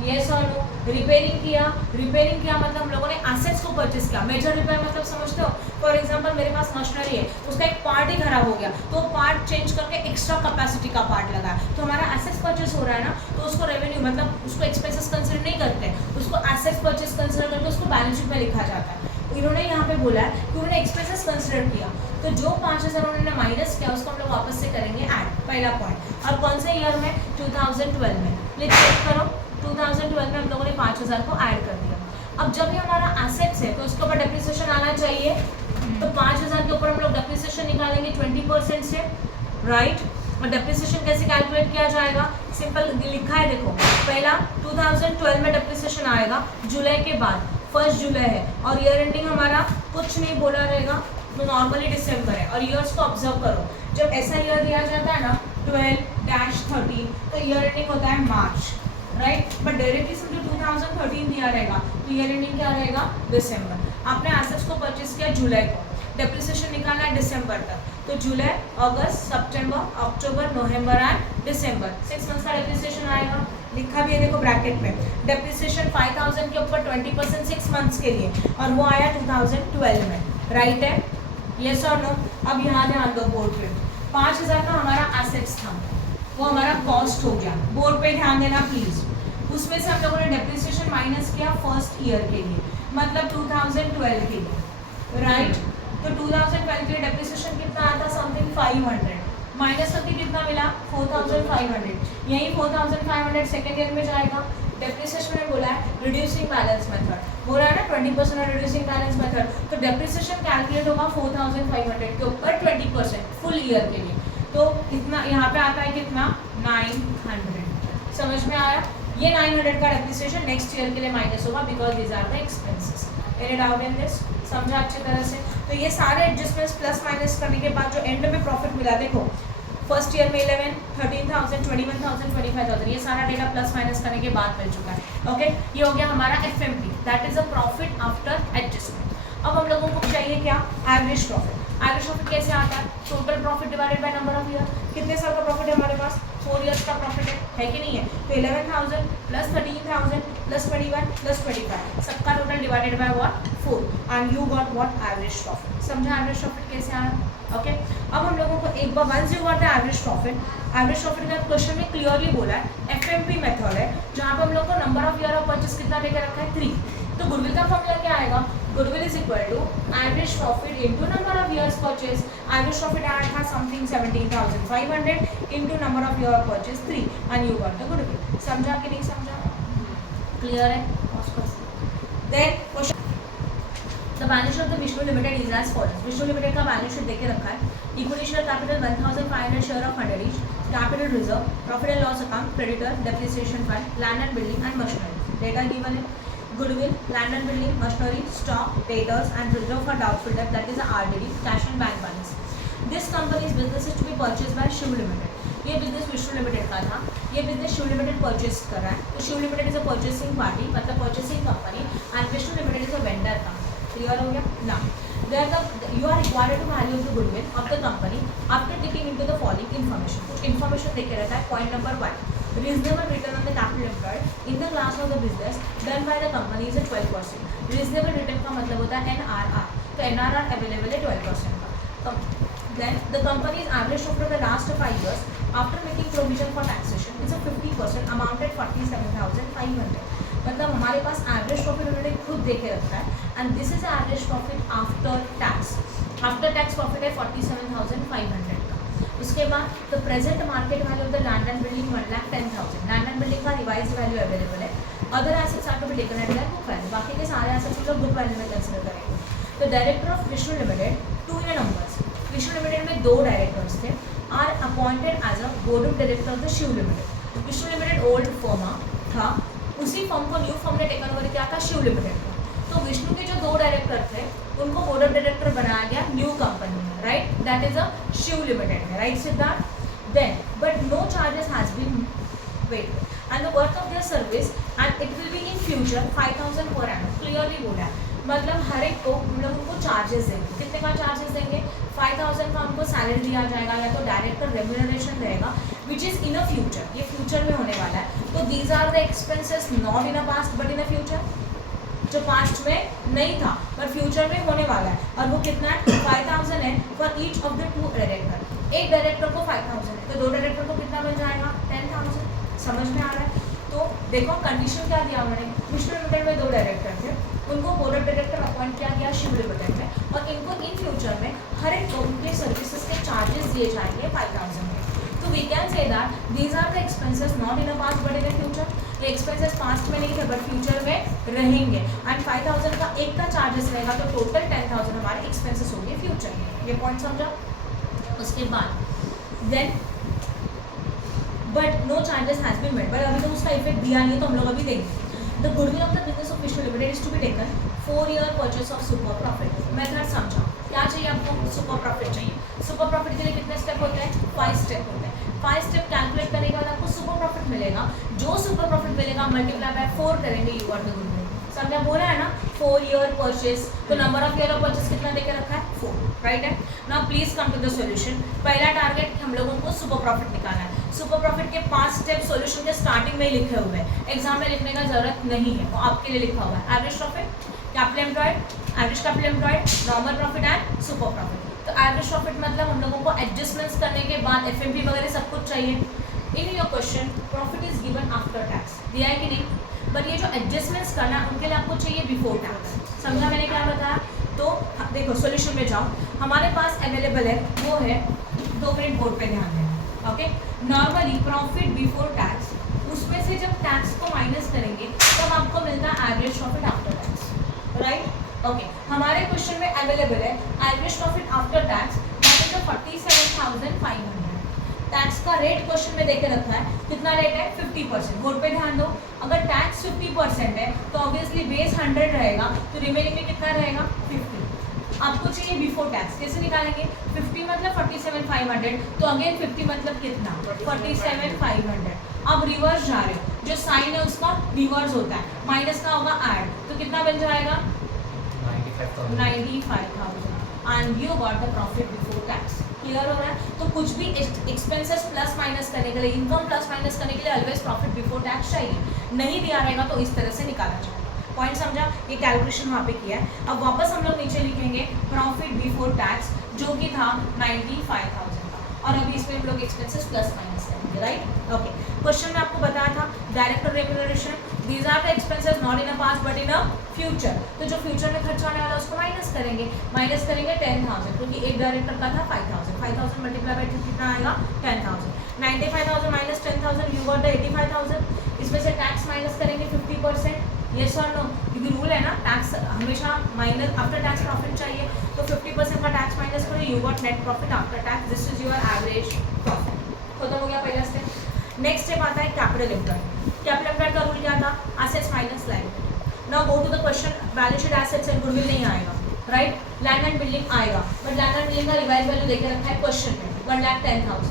यस और नो? रिपेयरिंग किया, रिपेयरिंग किया मतलब हम लोगों ने एसेट्स को परचेस किया। मेजर रिपेयर मतलब समझते हो? फॉर एग्जांपल मेरे पास मशीनरी है, उसका एक पार्ट ही खराब हो गया, तो पार्ट चेंज करके एक्स्ट्रा कैपेसिटी का पार्ट लगा, तो हमारा एसेट्स परचेस हो रहा है ना, तो उसको रेवेन्यू मतलब उसको एक्सपेंसेस कंसिडर नहीं करते, उसको एसेट्स परचेस कंसिडर करके उसको बैलेंस शीट में लिखा जाता है। इन्होंने यहाँ पे बोला है कि उन्होंने एक्सपेंसेस कंसिडर किया, तो जो 5000 उन्होंने माइनस किया उसको हम लोग वापस से करेंगे ऐड। पहला पॉइंट। और कौन से ईयर में? 2012 में। प्लीज चेक करो, 2012 में हम लोगों ने 5000 को ऐड कर दिया। अब जब ये हमारा एसेट्स है तो उसके ऊपर डेप्रिसिएशन आना चाहिए, तो 5000 के ऊपर हम लोग डेप्रिसिएशन निकालेंगे 20% से, राइट। और डेप्रिसिएशन कैसे कैलकुलेट किया जाएगा? सिंपल लिखा है, देखो। पहला 2012 में डेप्रिसिएशन आएगा जुलाई के बाद, 1 जुलाई है, और ईयर एंडिंग हमारा कुछ नहीं बोला रहेगा, तो नॉर्मली दिसंबर है। और ईयर्स को ऑब्जर्व करो, जब ऐसा ईयर दिया जाता है ना 12-13, तो ईयर एंडिंग होता है मार्च, राइट। बट डायरेक्टली समझो 2013 दिया रहेगा, तो ईयर एंडिंग क्या रहेगा? दिसंबर। आपने एसेट्स को परचेस किया जुलाई को, डेप्रिसिएशन निकालना है दिसंबर तक, तो जुलाई, अगस्त, सितंबर, अक्टूबर, नवंबर एंड दिसंबर, 6 मंथ्स का डेप्रिसिएशन आएगा। लिखा भी है देखो ब्रैकेट में, डेप्रिसिएशन 5000 के ऊपर 20% 6 मंथ्स के लिए, और वो आया 2012 में, राइट है? यस और नो? अब यहाँ ध्यान दो, बोर्ड पे 5000 का हमारा एसेट्स था, वो हमारा कॉस्ट हो गया। बोर्ड पे ध्यान देना प्लीज। उसमें से हम लोगों ने डेप्रिसिएशन माइनस किया फर्स्ट ईयर के लिए, मतलब 2012 के लिए, राइट। तो 2012 के लिए डेप्रिसिएशन कितना आता? समथिंग 500, माइनस करके कितना मिला? 4500। यही 4500 सेकेंड ईयर में जाएगा। डेप्रिसिएशन में बोला है रिड्यूसिंग बैलेंस मेथड, बोला है ना 20% रिड्यूसिंग बैलेंस मेथड, तो डेप्रिसिएशन कैलकुलेट होगा 4500 के ऊपर 20% फुल ईयर के लिए, तो इतना यहाँ पे आता है कितना? 900। समझ में आया? ये 900 का डेप्रिसिएशन नेक्स्ट ईयर के लिए माइनस होगा, because these are the expenses. Any doubt in this? समझा अच्छी तरह से? तो ये सारे एडजस्टमेंट्स प्लस माइनस करने के बाद जो एंड में प्रॉफिट मिला, देखो फर्स्ट ईयर में 11, 13,000, 21,000, 25,000, ये सारा डेटा प्लस माइनस करने के बाद मिल चुका है। ओके, ये हो गया हमारा FMP, that is a profit after adjustment. अब हम लोगों को चाहिए क्या? Average profit. एवरेज प्रॉफिट कैसे आता है? Total profit divided by number of year. कितने साल का प्रॉफिट है हमारे पास? 4 ईयर्स का प्रॉफिट है कि नहीं है? तो 11,000 प्लस 13,000 प्लस 21 प्लस 25 सबका total divided by what 4 and you got what average profit. समझा एवरेज प्रॉफिट कैसे आया? ओके अब हम लोगों को एक बार once you got the average profit का क्वेश्चन में क्लियरली बोला है एफएमपी मेथड है जहाँ पे हम लोग को number of year of purchase कितना देकर रखा है 3। तो गुडविल का फॉर्मूला क्या आएगा? Goodwill is equal to average profit into number of years purchase. Average profit आया था something 17,500 into number of year purchase 3 and you got the goodwill. समझा कि नहीं समझा? क्लियर है? Then question the balance sheet of the Vishnu limited is as follows. Vishnu limited का balance sheet देके रखा है। Equity share capital 1,500 share of 100 each, capital reserve, profit and loss account, creditor, depreciation fund, land and building and machinery. Data given है goodwill, land and building, machinery, stock, debtors and reserve for doubtful debt, that is a RDD, cash and bank balance. This company's business is to be purchased by Shiv Limited. ये business Vishnu limited का था, ये business Shiv limited purchase कर रहा है। तो Shiv limited is a purchasing party मतलब purchasing company and Vishnu limited is a vendor का। क्लियर हो गया ना? you are required to value the goodwill of the company after digging into the following information. कुछ information देके रहता है। Point number 1, reasonable return on the capital employed in the class of the business done by the company is 12%. reasonable return का मतलब होता है NRR, तो NRR available है 12% का। then the company's average profit for the last 5 years after making provision for taxation is a 50% amounted 47,500। मतलब हमारे पास average profit उन्होंने खुद देके रखा है and this is average profit after tax. After tax profit है 47,500 का। उसके बाद the present market value of the land and building 1,10,000। Land and building का रिवाइज वैल्यू अवेलेबल है। Other assets are to be taken at their book value. बाकी के सारे assets हम लोग बुक वैल्यू में कंसिडर करेंगे। The director of Vishnu limited 2 year numbers. Vishnu limited में 2 डायरेक्टर्स थे are appointed as a board of director of the Shiv limited. Vishnu limited old firm था, उसी फर्म को न्यू फर्म ने टेकन ओवर किया था शिव लिमिटेड को। तो विष्णु के जो 2 डायरेक्टर थे उनको बोर्ड ऑफ डायरेक्टर बनाया गया न्यू कंपनी में, right? That is a Shiv limited में, right Siddharth? Then but no charges has been wait and the worth of their service and it will be in future 5,000 पर annum. Clearly बोला है मतलब हर एक को हम लोग उनको चार्जेस देंगे। कितने का चार्जेस देंगे? 5,000 का उनको सैलरी दिया जाएगा या तो डायरेक्टर रेम्यूनरेशन रहेगा which is in a future, ये फ्यूचर में होने वाला है। तो these are the expenses not in a past but in a future, जो पास्ट में नहीं था पर फ्यूचर में होने वाला है। और वो कितना है? 5,000 है for each of the 2 director. एक डायरेक्टर को 5,000 है तो 2 डायरेक्टर को कितना मिल जाएगा? 10,000। समझ में आ रहा है? तो देखो कंडीशन क्या दिया उन्होंने। विष्णु लिमिटेड में 2 डायरेक्टर थे, उनको बोर्ड ऑफ डायरेक्टर अपॉइंट किया गया शिव लिमिटेड में और इनको इन फ्यूचर में हर एक को उनके सर्विसेज के चार्जेस दिए जाएंगे 5,000 के। तो we can say that these are the expenses not in a past but in a future. ये एक्सपेंसेस पास्ट में नहीं थे बट फ्यूचर में रहेंगे एंड 5,000 का एक का चार्जेस रहेगा तो टोटल 10,000 हमारे एक्सपेंसेस होंगे फ्यूचर में। ये पॉइंट समझा? उसके बाद then but no charges has been made, but अभी तो उसका इफेक्ट दिया नहीं है तो हम लोग अभी देंगे। The goodwill of the business of Vishnu limited is to be taken 4 year purchase of super profit. Method समझा? क्या चाहिए आपको? सुपर प्रॉफिट चाहिए। सुपर प्रॉफिट के लिए कितने स्टेप होते हैं? 5 स्टेप होते हैं। 5 स्टेप कैलकुलेट करने के बाद आपको सुपर प्रॉफिट मिलेगा। जो सुपर प्रॉफिट मिलेगा मल्टीप्लाई बाय 4 करेंगे, यू गॉट द गुडविल। समझा? बोला है ना 4 ईयर परचेस, तो number of year of purchase कितना देके रखा है? 4, राइट है? Now please come to the solution. पहला टारगेट हम लोगों को सुपर प्रॉफिट निकालना है। सुपर प्रॉफिट के 5 स्टेप सॉल्यूशन के स्टार्टिंग में लिखे हुए हैं, एग्जाम में लिखने का जरूरत नहीं है, वो आपके लिए लिखा हुआ है। Average profit, capital employed, average capital employed, normal profit and super profit. तो एवरेज प्रॉफिट मतलब हम लोगों को एडजस्टमेंट्स करने के बाद एफएमपी वगैरह सब कुछ चाहिए। In your question profit is given after tax, दिया है कि नहीं? बट ये जो एडजस्टमेंट्स करना है उनके लिए आपको चाहिए बिफोर टैक्स। समझा मैंने क्या बताया? तो देखो सॉल्यूशन में जाओ, हमारे पास अवेलेबल है वो है 2 मिनट बोर्ड पे ध्यान देना। Okay, normally profit before tax, उसमें से जब टैक्स को माइनस करेंगे तब आपको मिलता है average profit after tax, right? Okay, हमारे क्वेश्चन में अवेलेबल है average profit after tax that is 47,500। Tax का रेट क्वेश्चन में देके रखा है, कितना रेट है? 50%। बोर्ड पे ध्यान दो, अगर टैक्स 50% है तो ऑब्वियसली बेस 100 रहेगा, तो रिमेनिंग में कितना रहेगा? 50। आपको चाहिए बिफोर टैक्स, कैसे निकालेंगे? 50 मतलब 47,500, तो अगेन 50 मतलब कितना? 47,500। अब रिवर्स जा रहे हो, जो साइन है उसका रिवर्स होता है, माइनस का होगा ऐड, तो कितना बन जाएगा? 95,000 and you got the profit before tax. Clear हो रहा है? तो कुछ भी एक्सपेंसेस प्लस माइनस करने के लिए, इनकम प्लस माइनस करने के लिए ऑलवेज प्रॉफिट बिफोर टैक्स चाहिए, नहीं दिया रहेगा तो इस तरह से निकाला जाएगा। पॉइंट समझा? ये कैलकुलेशन वहाँ पे किया है। अब वापस हम लोग नीचे लिखेंगे प्रॉफिट बिफोर टैक्स जो कि था 95,000 का, और अभी इसमें हम लोग एक्सपेंसेस प्लस माइनस करेंगे, राइट? ओके, क्वेश्चन में आपको बताया था director remuneration, these are the expenses not in a past but in a future, तो जो फ्यूचर में खर्च होने वाला उसको माइनस करेंगे 10,000, क्योंकि एक डायरेक्टर का था 5,000 मल्टीप्लाई बाय 2 कितना आएगा 10,000, 95,000 माइनस 10,000 यू गॉट द 85,000। इसमें से टैक्स माइनस करेंगे 50%, यस और नो, क्योंकि रूल है ना टैक्स हमेशा माइनस आफ्टर टैक्स प्रॉफिट चाहिए, तो 50% का टैक्स माइनस करो, you got net profit after tax, this is your average profit. खत्म हो गया पहला स्टेप। नेक्स्ट स्टेप आता है कैपिटल एम्प्लॉयड। कैपिटल एम्प्लॉयड का रूल क्या था? Assets minus liability. Now go to the question, balance sheet assets and goodwill नहीं आएगा, राइट? लैंड एंड बिल्डिंग आएगा, बट लैंड एंड बिल्डिंग का रिवाइज वैल्यू देके रखा है क्वेश्चन में 1,10,000,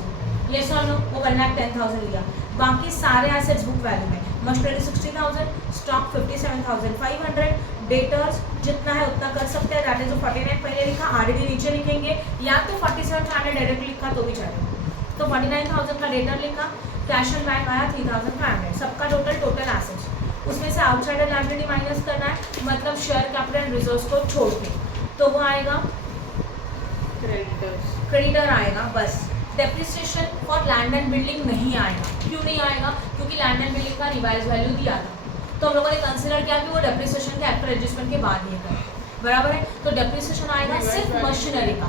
यस और नो, वो 1,10,000 लिया। बाकी सारे एसेट्स बुक वैल्यू में, मशीनरी 60,000, स्टॉक 57,500, डेटर्स जितना है उतना कर सकते हैं, दैट इज 49 पहले लिखा, आरडीडी नीचे लिखेंगे, या तो 47,500 डायरेक्ट लिखा तो भी चलेगा, तो 49,000 का डेटर लिखा, कैश एंड बैंक आया 3,500, सबका टोटल एसेट्स, उसमें से आउटसाइडर लायबिलिटी माइनस करना है, मतलब शेयर कैपिटल एंड रिजर्व्स को छोड़ के, तो वो आएगा क्रेडिटर आएगा बस। Depreciation for land and building नहीं आएगा, क्यों नहीं आएगा? क्योंकि लैंड एंड बिल्डिंग का रिवाइज वैल्यू दिया था, तो हम लोगों ने कंसिडर किया कि वो डेप्रिसिएशन के आफ्टर एडजस्टमेंट के बाद ये करें, बराबर है? तो डेप्रिसिएशन आएगा सिर्फ मशीनरी का,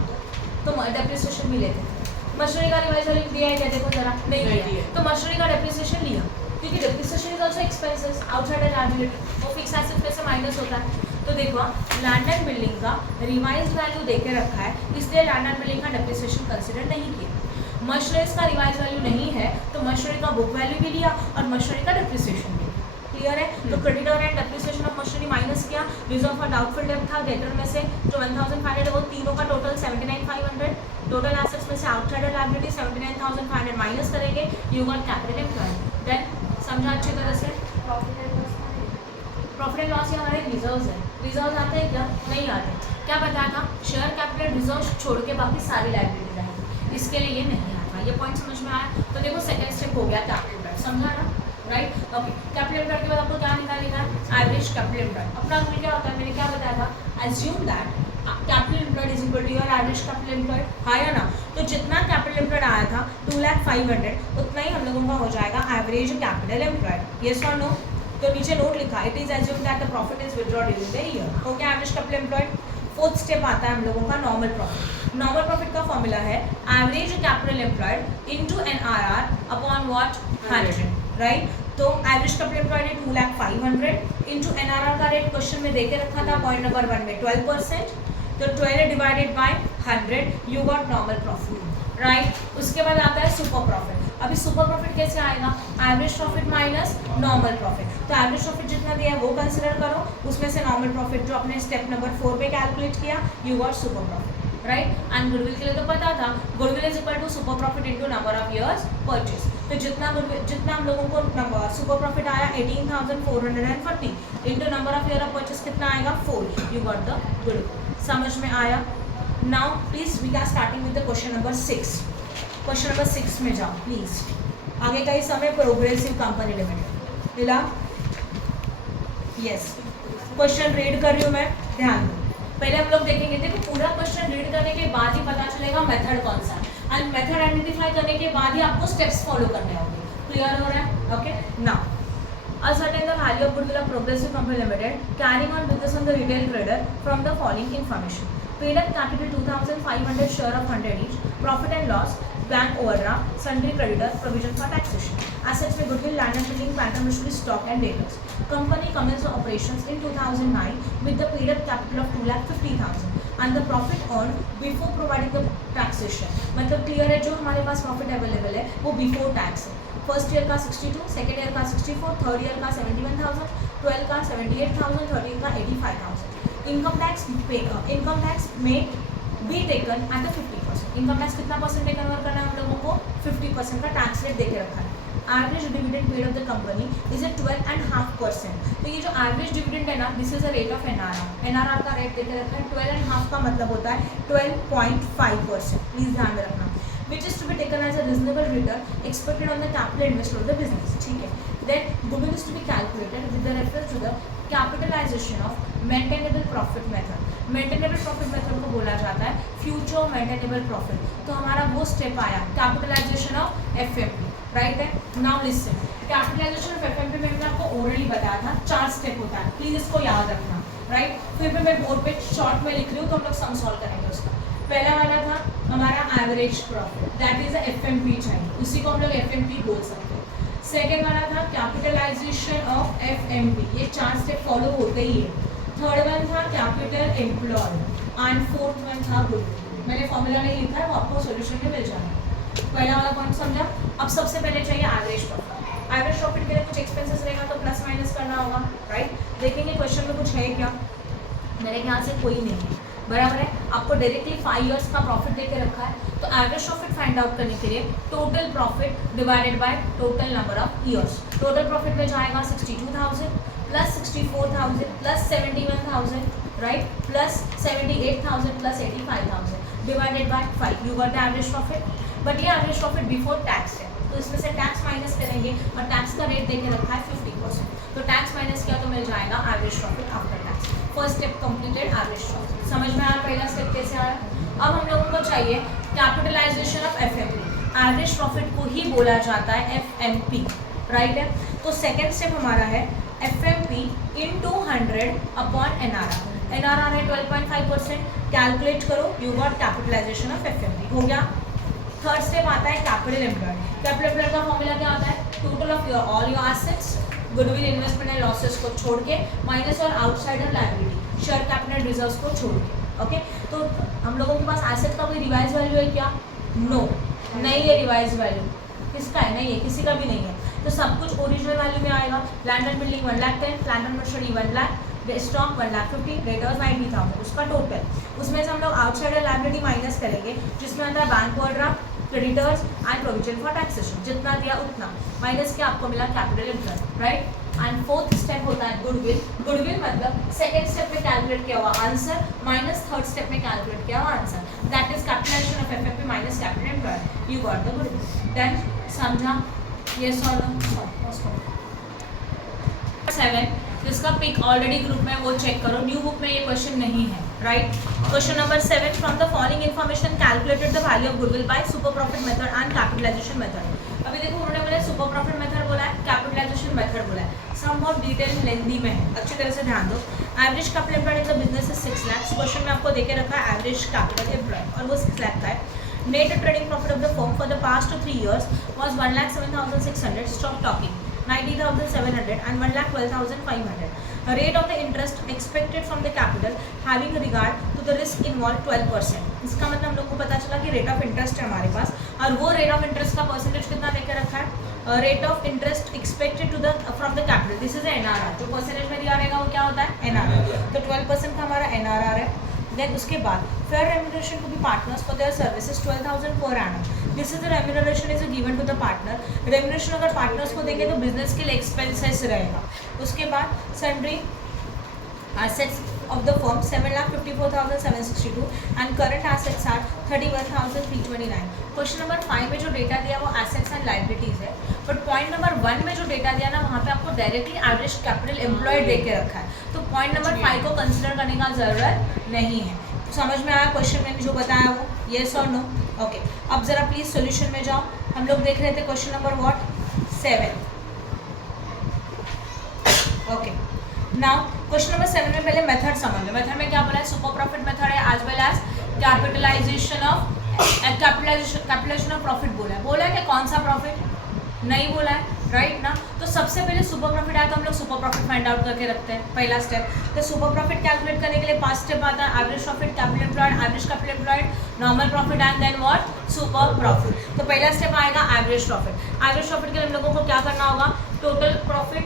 तो डेप्रिसिएशन भी लेते थे। मशीनरी का रिवाइज वैल्यू दिया है क्या? देखो जरा, नहीं दिया, तो मशीनरी का डेप्रिसिएशन लिया, क्योंकि depreciation is also expenses outside liability, वो फिक्स एसेट में से माइनस होता है। तो देखो लैंड एंड बिल्डिंग का रिवाइज वैल्यू देके रखा है, इसलिए लैंड एंड बिल्डिंग का डेप्रिसिएशन कंसिडर नहीं किया। मशीनरीज का रिवाइज वैल्यू नहीं है, तो मशीनरी का बुक वैल्यू भी लिया और मशीनरी का डेप्रिसिएशन भी लिया, क्लियर है? तो creditor and depreciation of machinery minus किया, रिजर्व फॉर डाउटफुल डेब्ट था, डेटर में से जो 1,500 है वो तीनों का टोटल 79,500, टोटल एसेट्स में से आउटसाइडर लायबिलिटी 79,500 माइनस करेंगे, you got capital employed. Then समझा अच्छी तरह से? प्रॉफिट एंड लॉस ये हमारे रिजर्व्स है, रिजर्व्स आते हैं क्या? नहीं आते। क्या बताया था? शेयर कैपिटल रिजर्व छोड़ के बाकी सारी लायबिलिटी रहेगी, इसके लिए ये नहीं आता। ये पॉइंट समझ में आया? तो देखो सेकंड स्टेप हो गया कैपिटल एम्प्लॉयड, समझा ना, राइट? ओके, कैपिटल एम्प्लॉयड के बाद आपको क्या निकालेगा? Average capital employed. अपना रूल क्या होता है? मैंने क्या बताया था? Assume that capital employed is equal to your average capital employed, हाँ या ना? तो जितना कैपिटल एम्प्लॉयड आया था 2,05,000, उतना ही हम लोगों का हो जाएगा एवरेज कैपिटल एम्प्लॉयड, यस और नो? तो नीचे नोट लिखा, it is assume that the profit is withdraw during the year, हो गया average capital employed. Fourth step आता है हम लोगों का नॉर्मल प्रॉफिट। नॉर्मल प्रॉफिट का फॉर्मूला है average capital employed into NRR upon what? 100, right? तो एवरेज कैपिटल एम्प्लॉयड है 2,05,000 इनटू एनआरआर का रेट क्वेश्चन में देके रखा था पॉइंट नंबर 1 में 12%, तो 12 divided by 100, you got normal profit, right? उसके बाद आता है सुपर प्रॉफिट। अभी सुपर प्रॉफिट कैसे आएगा? Average profit minus normal profit, तो एवरेज प्रॉफिट जितना दिया है वो कंसिडर करो, उसमें से नॉर्मल प्रॉफिट जो अपने स्टेप नंबर 4 पे कैलकुलेट किया, you got super profit, right? And goodwill के लिए तो पता था goodwill is equal to super profit into number of years purchase, तो जितना हम लोगों को नंबर सुपर प्रॉफिट आया 18,440 into number of year of purchase कितना आएगा? 4, यू गॉट द गुडविल। समझ में आया? Now please we are starting with the question number 6। Question number 6 में जाओ प्लीज। आगे का ही समय प्रोग्रेसिव कंपनी लिमिटेड मिला, यस। क्वेश्चन रीड कर रही हूँ मैं, ध्यान दो। पहले हम लोग देखेंगे, देखो पूरा क्वेश्चन रीड करने के बाद ही पता चलेगा मेथड कौन सा है, एंड मेथड आइडेंटिफाई करने के बाद ही आपको स्टेप्स फॉलो करने होंगे। क्लियर हो रहा है? Okay, now ascertain the value of goodwill of Progressive Company Limited carrying on business on the retail trader from the following information: paid up capital 2,500 share of 100 each, profit and loss, bank overdraft, sundry creditors, provision for taxation. Assets में goodwill, land and building, plant and machinery, stock and debtors. Company commenced operations in 2009 with the paid up capital of 2,50,000 and the profit earned before providing the taxation. मतलब clear है, जो हमारे पास profit available है वो before tax है। First year का 62, second year का 64, third year का 71,000, 12 का 78,000, 13 का 85,000। इनकम टैक्स में B taken at the 50%। Income tax कितना परसेंट टेकन ओवर करना है हम लोगों को? 50% का टैक्स रेट देके रखा है। Average dividend paid of the company is 12.5%। तो ये जो एवरेज डिविडेंड है ना, this is a rate of NRR. NRR का रेट देकर रखा है 12.5 का मतलब होता है 12.5%। प्लीज ध्यान में रखना। which is to be taken as a reasonable return expected on the capital invested of the business, ठीक है। Then goodwill is to be calculated with the reference to the capitalization of maintainable profit method। maintainable profit method को बोला जाता है future maintainable profit। तो हमारा वो step आया capitalization of FMP, राइट है। Now listen, capitalization of FMP में मैंने आपको ओरली बताया था 4 स्टेप होता है, प्लीज इसको याद रखना, राइट। फिर भी मैं बोर्ड पे शॉर्ट में लिख रही हूँ तो हम लोग सम सॉल्व करेंगे उसका। पहला वाला था हमारा average profit, that is FMP चाहिए, उसी को हम लोग FMP बोल सकते हैं। सेकेंड वाला था कैपिटलाइजेशन ऑफ FMP, ये 4 स्टेप फॉलो होते ही है। थर्ड वन था capital employ and fourth one था गुडविल। मैंने फॉर्मूला नहीं लिखा है, वो आपको सोल्यूशन में मिल जाना। पहला वाला पॉइंट समझा। अब सबसे पहले चाहिए एवरेज प्रॉफिट। एवरेज प्रॉफिट के लिए कुछ एक्सपेंसेस रहेगा तो प्लस माइनस करना होगा, राइट। देखेंगे क्वेश्चन में कुछ है क्या, मेरे ख्याल से कोई नहीं है, बराबर है। आपको डायरेक्टली 5 इयर्स का प्रॉफिट देके रखा है, तो एवरेज प्रॉफिट फाइंड आउट करने के लिए total profit divided by total number of years. Total profit में जाएगा 62,000 plus 64,000 plus 71,000, right, plus 78,000 plus 85,000 divided by 5, you got the average profit. But ये एवरेज प्रॉफिट बिफोर टैक्स है, तो इसमें से टैक्स माइनस करेंगे और टैक्स का रेट देके रखा है 50%, तो टैक्स माइनस किया तो मिल जाएगा average profit after tax. First step completed, average profit समझ में आया। पहला स्टेप कैसे आया। अब हम लोगों को चाहिए capitalisation of FMP। Average profit को ही बोला जाता है FMP, राइट है। तो सेकेंड स्टेप हमारा है FMP into 100 upon NRR। NRR है 12.5%, कैलकुलेट करो, you got capitalisation of FMP, हो गया। थर्ड स्टेप आता है कैपिटल एम्प्लॉयड। कैपिटल एम्प्लॉयड का फॉर्मूला क्या होता है, total of your all your assets, goodwill investment and losses को छोड़ के माइनस और outsider liability, share capital reserves को छोड़ के, ओके। तो हम लोगों के पास एसेट का कोई रिवाइज वैल्यू है क्या, नो, नहीं है रिवाइज वैल्यू, किसका है, नहीं है, किसी का भी नहीं है। तो सब कुछ ओरिजिनल वैल्यू में आएगा। Land and building 1,10,000, plant and machinery 1 lakh, stock 1,50,000, debtors 90,000, उसका टोटल। उसमें से हम लोग आउटसाइडर लायबिलिटी माइनस करेंगे, जिसमें आता है bank overdraft, creditors and provision for taxation, जितना दिया उतना माइनस के आपको मिला capital employed, right. And fourth step होता है गुडविल। गुडविल मतलब सेकंड स्टेप में कैलकुलेट किया हुआ आंसर माइनस थर्ड स्टेप में कैलकुलेट किया हुआ answer, that is capitalisation of FMP minus capital employed, you got the goodwill. Then समझा, यस और नो। 7 जिसका पिक ऑलरेडी ग्रुप में, वो चेक करो, न्यू बुक में ये क्वेश्चन नहीं है, right. Question number 7, from the following information calculated the value of goodwill by super profit method and capitalisation method. अभी देखो उन्होंने बोला सुपर प्रॉफिट मेथड बोला है, कैपिटलाइजेशन मेथड बोला है, सम बहुत डिटेल लेंदी में है, अच्छी तरह से ध्यान दो। Average capital employed in the business is 6 lakh. Question में आपको देके रखा है एवरेज कैपिटल एम्प्लॉयड और वो 6 लाख का है। Net trading profit of the firm for the past 3 years was 1,07,600, stop talking, 90,700 and 1,12,500. Rate of the interest expected from the capital having regard to the risk involved 12%। इसका मतलब हम लोग को पता चला कि रेट ऑफ इंटरेस्ट है हमारे पास, और वो रेट ऑफ इंटरेस्ट का परसेंटेज कितना देकर रखा है, rate of interest expected to the from the capital, this is NRR। जो परसेंटेज में दिया रहेगा वो क्या होता है, NRR। तो 12% का हमारा NRR है। देन उसके बाद fair remuneration to be partners for their services 12,000 per annum, this is the remuneration is given to the partner. Remuneration अगर पार्टनर्स को देंगे तो बिजनेस के लिए एक्सपेंसेस रहेगा। उसके बाद sundry assets of the firm 7,54,762 and current assets are 31,329। Question number 5 में जो डेटा दिया वो assets and liabilities है, बट पॉइंट नंबर 1 में जो डेटा दिया ना वहाँ पे आपको डायरेक्टली एवरेज कैपिटल एम्प्लॉयड दे के रखा है, तो पॉइंट नंबर 5 को कंसिडर करने का ज़रूरत नहीं है। तो समझ में आया क्वेश्चन में जो बताया वो, येस और नो, ओके। अब ज़रा प्लीज़ सोल्यूशन में जाओ। हम लोग देख रहे थे question number 7, okay. Now question number 7 में पहले मेथड समझ लो। मेथड में क्या बोला है, सुपर प्रॉफिट मेथड है as well as capitalisation of profit बोला है कि कौन सा प्रॉफिट, नहीं बोला है, राइट ना। तो सबसे पहले सुपर प्रॉफिट आया तो हम लोग सुपर प्रॉफिट फाइंड आउट करके रखते हैं, पहला स्टेप। तो सुपर प्रॉफिट कैलकुलेट करने के लिए 5 स्टेप आता है, average profit, capital employed, average capital employed, normal profit and then what, super profit. तो पहला स्टेप आएगा एवरेज प्रॉफिट। एवरेज प्रॉफिट के लिए हम लोगों को क्या करना होगा, total profit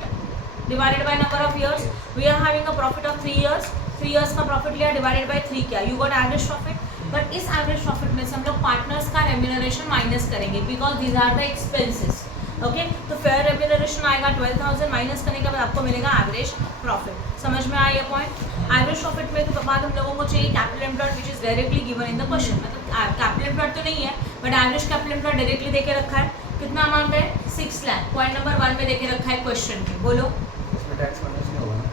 divided by number of years. We are having a profit of 3 years, 3 years का प्रॉफिट लिया डिवाइडेड बाय 3 किया, you got average profit. But इस एवरेज प्रॉफिट में से हम लोग पार्टनर्स का रेम्यूनरेशन माइनस करेंगे because these are the expenses, okay तो फेयर रेम्यूनरेशन आएगा 12,000 माइनस करने के बाद आपको मिलेगा एवरेज प्रॉफिट। समझ में आया ये पॉइंट? एवरेज प्रॉफिट में तो बाद हम लोगों को चाहिए capital employed which is directly given in the question. मतलब कैपिटल एम्प्लॉयड तो नहीं है but average capital employed directly देके रखा है। कितना अमाउंट है? 6 लाख। पॉइंट नंबर 1 में देके रखा है क्वेश्चन के। बोलो। इसमें टैक्स माइनस नहीं होगा ना?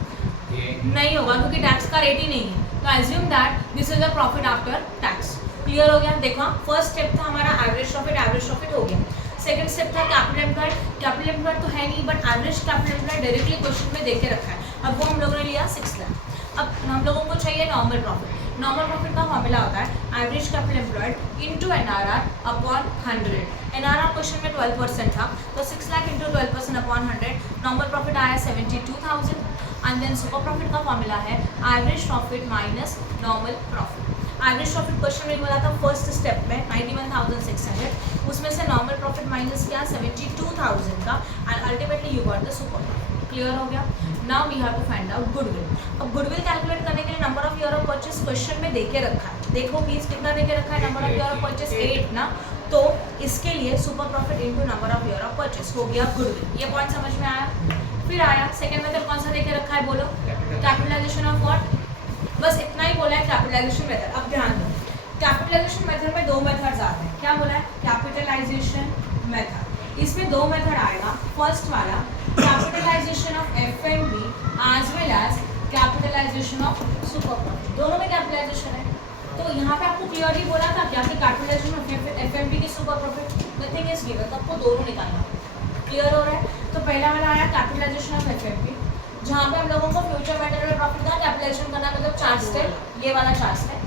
नहीं होगा क्योंकि टैक्स का रेट ही नहीं है। तो assume that this is the profit after tax. Clear हो गया? देखो फर्स्ट स्टेप था हमारा एवरेज प्रॉफिट हो गया। सेकंड स्टेप था कैपिटल एम्प्लॉयड। कैपिटल एम्प्लॉयड तो है नहीं but average capital employed directly question में देके रखा है। अब वो हम लोगों ने लिया 6 लाख। अब हम लोगों को चाहिए नॉर्मल प्रॉफिट। नॉर्मल प्रॉफिट का फॉर्मूला होता है average capital employed into NRR upon 100। NRR question में 12% था तो 6 lakh into 12% upon 100। Normal profit आया 72,000 एंड देन सुपर प्रॉफिट का फॉर्मूला है average profit minus normal profit. Average profit question में बोला था फर्स्ट स्टेप में 91,600, उसमें से नॉर्मल प्रॉफिट माइनस किया 72,000 का and ultimately you got the super profit. Clear हो गया? Now we have to find out goodwill. अब गुडविल कैलकुलेट करने के लिए number of year of purchase question में देके रखा है। देखो प्लीज कितना देके रखा है number of year of purchase? 8 ना। तो इसके लिए super profit into number of year of purchase हो गया गुडविल। ये पॉइंट समझ में आया? फिर आया सेकंड मेथड कौन सा देके रखा है? बोलो। Capitalisation of what? बस इतना ही बोला है कैपिटलाइजेशन मेथड। अब ध्यान दो कैपिटलाइजेशन मेथड में 2 मेथड्स आते हैं। क्या बोला है? Capitalisation method. इसमें 2 मेथड आएगा। फर्स्ट वाला capitalisation of FMP as well as capitalisation of super profit. दोनों में कैपिटलाइजेशन है। तो यहाँ पे आपको क्लियरली बोला था क्या कि कैपिटलाइजेशन ऑफ FMP की super profit nothing is given, तो आपको दोनों निकालना। क्लियर हो रहा है? तो पहला वाला आया कैपिटलाइजेशन ऑफ FMP जहाँ पे हम लोगों को फ्यूचर मेटेरियल प्रॉफिट का कैपिटलाइजेशन करना है। मतलब 4 स्टेप, ये वाला 4 स्टेप।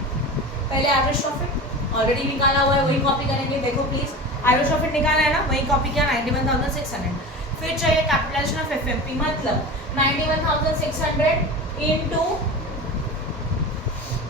पहले एवरेज प्रॉफिट ऑलरेडी निकाला हुआ है, वही कॉपी करेंगे। देखो प्लीज एवरेज प्रॉफिट निकाला है ना, वही कॉपी किया 91,600। फिर चाहिए कैपिटलाइजेशन ऑफ FMP मतलब 91,600 इंटू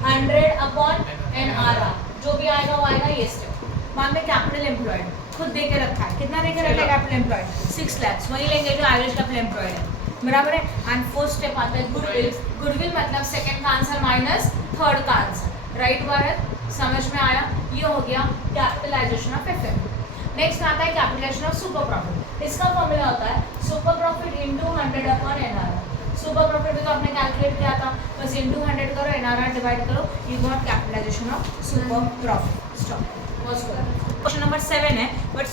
100 अपॉन NRR। जो भी आएगा वो आएगा ये स्टेप। बाद में कैपिटल एम्प्लॉयड खुद दे के रखा है। कितना दे के रखा है कैपिटल एम्प्लॉयड? 6 लाख। वही लेंगे जो एवरेज कैपिटल एम्प्लॉयड है। बराबर है? एंड फोर्थ स्टेप आता है गुडविल। गुडविल मतलब सेकंड का आंसर माइनस थर्ड का आंसर। राइट भारत? समझ में आया? ये हो गया कैपिटलाइजेशन ऑफ FMP। नेक्स्ट आता है कैपिटलाइजेशन ऑफ सुपर प्रॉफिट। इसका फॉर्मूला होता है super profit into 100 upon NRR। Super profit भी तो आपने कैलकुलेट किया था, बस इंटू 100 करो, NRR डिवाइड करो, you got capitalisation of super profit. Stop. Question number 7 है बट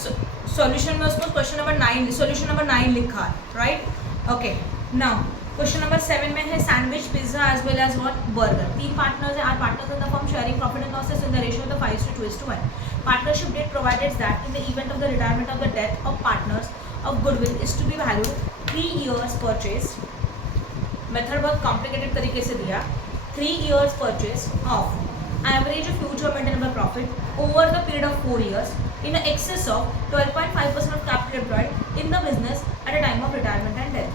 सॉल्यूशन में उसको क्वेश्चन नंबर 9 सॉल्यूशन नंबर 9 लिखा है। Right? Okay now question number 7 में है sandwich, pizza as well as what? Burger. 3 partners है, are partners in the firm sharing profit and losses in the ratio of 5:2:1। Partnership deed provided that in the event of the retirement of the death of partners of goodwill is to be valued 3 years purchase. Method बहुत complicated तरीके से दिया। 3 years purchase of average of future maintainable profit over the period of 4 years in excess of 12.5% of capital employed in the business at a time of retirement and death।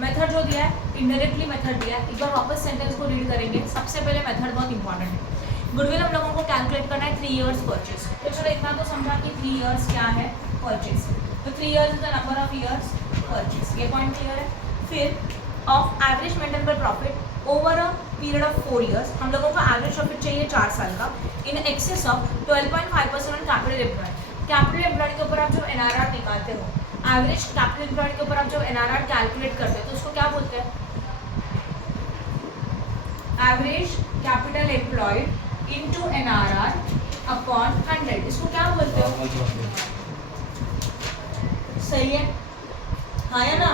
Method जो दिया है indirectly method दिया है। एक बार वापस sentence को read करेंगे। सबसे पहले मेथड बहुत इंपॉर्टेंट है। गुडविल हम लोगों को कैलकुलेट करना है 3 years परचेज। तो चलो इतना तो समझा कि 3 years क्या है परचेज। तो 3 years is the number of years purchase. ये पॉइंट क्लियर है? फिर of average maintainable profit over a period of 4 years हम लोगों को एवरेज प्रॉफिट चाहिए 4 साल का in excess of 12.5% on capital employed. Capital employed के ऊपर आप जब NRR निकालते हो, एवरेज कैपिटल एम्प्लॉयड के ऊपर आप जब NRR कैलकुलेट करते हो तो उसको क्या बोलते हैं? Average capital employed into NRR upon 100। इसको क्या बोलते हो? सही है? हाँ या ना?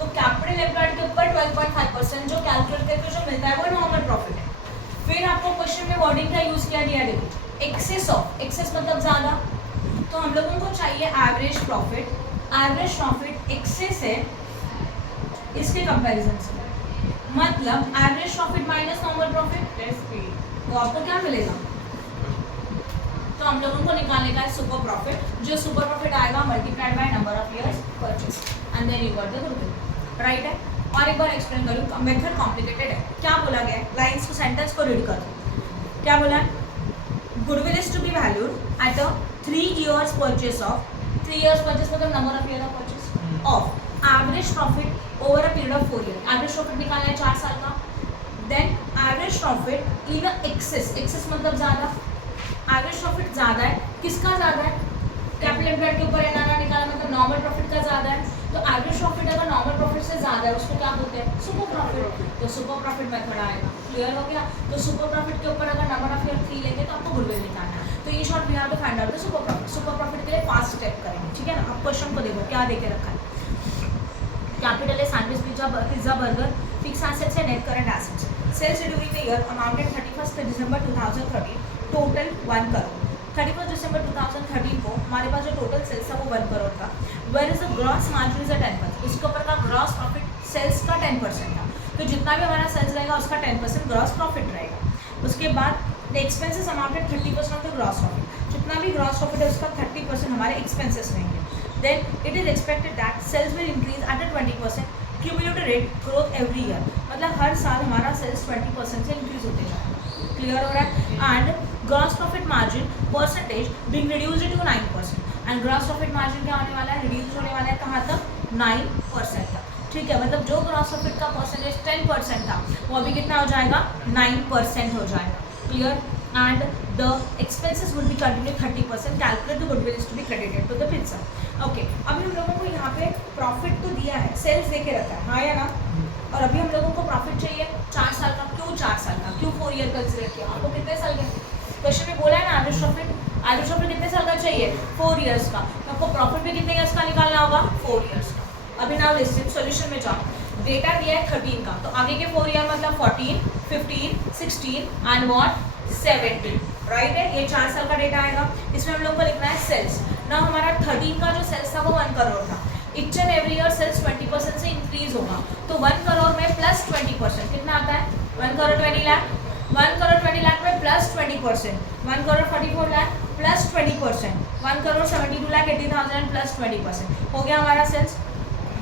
तो कैपिटल एम्प्लॉयड के ऊपर 12.5% जो कैलकुलेट करके जो मिलता है वो नॉर्मल प्रॉफिट है। फिर आपको क्वेश्चन में वर्डिंग का यूज किया गया, देखो एक्सेस ऑफ। एक्सेस मतलब ज़्यादा, तो हम लोगों को चाहिए average profit. Average profit excess है इसके कंपैरिजन से, मतलब average profit minus normal profit, तो आपको क्या मिलेगा? तो हम लोगों को निकालने का है सुपर प्रॉफिट। जो सुपर प्रॉफिट आएगा multiplied by number of years purchase and then you got the goodwill. Right है? और एक बार एक्सप्लेन करूँ, मेथड कॉम्प्लिकेटेड है। क्या बोला गया है? लाइन्स को सेंटेंस को रीड कर दो। क्या बोला है? Goodwill is to be valued at a 3 years purchase of 3 years purchase मतलब number of year of purchase of average profit over a period of 4 years। Average profit निकालना है 4 साल का। Then average profit in excess. Excess मतलब ज़्यादा। Average profit ज़्यादा है, किसका ज़्यादा है? कैपिटल एम्प्लॉयड के ऊपर NRR निकाला मतलब नॉर्मल प्रॉफिट का ज़्यादा है, तो एवरेज प्रॉफिट अगर नॉर्मल प्रॉफिट से ज़्यादा है उसको क्या बोलते हैं, सुपर प्रॉफिट। तो सुपर प्रॉफिट मेथड आएगा, क्लियर हो गया। तो सुपर प्रॉफिट के ऊपर अगर नंबर ऑफ ईयर 3 लेंगे तो आपको गुडविल निकालना है। तो in short we have to find out the super profit. Super profit के लिए 5 स्टेप करेंगे, ठीक है ना। अब क्वेश्चन को देखो क्या देके रखा है। कैपिटल है sandwich, pizza burger, fix assets है, net current assets. Sales during the year amounted 31 December 2013 total 1 crore. 31 दिसंबर 2013 को हमारे पास जो टोटल सेल्स था वो 1 करोड़ था। Where is the gross margin is 10%। इसके ऊपर का ग्रॉस प्रॉफिट सेल्स का 10% था, तो जितना भी हमारा सेल्स रहेगा उसका 10% ग्रॉस प्रॉफिट रहेगा। उसके बाद the expenses amounted 30% of the gross profit. जितना भी ग्रॉस प्रॉफिट है उसका 30% हमारे एक्सपेंसेस रहेंगे। Then it is expected that sales will increase at a 20% cumulative rate growth every year. मतलब हर साल हमारा सेल्स 20% से इंक्रीज होते जाएगा, क्लियर हो रहा है। And gross profit margin percentage being reduced to 9%। And gross profit margin क्या होने वाला है, रिड्यूस होने वाला है कहाँ तक, 9% तक, ठीक है। मतलब जो ग्रॉस प्रॉफिट का परसेंटेज 10% था वो अभी कितना हो जाएगा, 9% हो जाएगा, clear. And the expenses will be continue 30%। Calculate the goodwill is to be credited to the pizza. Okay, अभी हम लोगों को यहाँ पे प्रॉफिट तो दिया है, सेल्स देके रखा है, हाँ या ना। और अभी हम लोगों को प्रॉफिट चाहिए 4 साल का। क्यों 4 साल का, क्यों 4 ईयर कंसिडर किया, आपको कितने साल का क्वेश्चन में बोला है ना। एवरेज प्रॉफिट कितने साल का चाहिए, 4 ईयर्स का। तो आपको प्रॉफिट भी कितने ईयर्स का निकालना होगा, 4 ईयर्स का। अभी नाउ लिस्टेड सॉल्यूशन में जाओ। डेटा दिया है 13 का, तो आगे के 4 ईयर मतलब 14, 15, 16 एंड व्हाट 17, राइट है। ये 4 साल का डेटा आएगा। इसमें हम लोग को लिखना है सेल्स ना। हमारा 13 का जो सेल्स था वो 1 करोड़ था। Each and every year sales 20% से इंक्रीज होगा, तो 1 करोड़ में प्लस 20% कितना आता है, 1 करोड़ 20 लाख। 1 करोड़ 20 लाख में plus 20%, 1 crore 44 lakh plus 20%, 1 crore 72 lakh 80,000 plus 20%, हो गया हमारा सेल्स।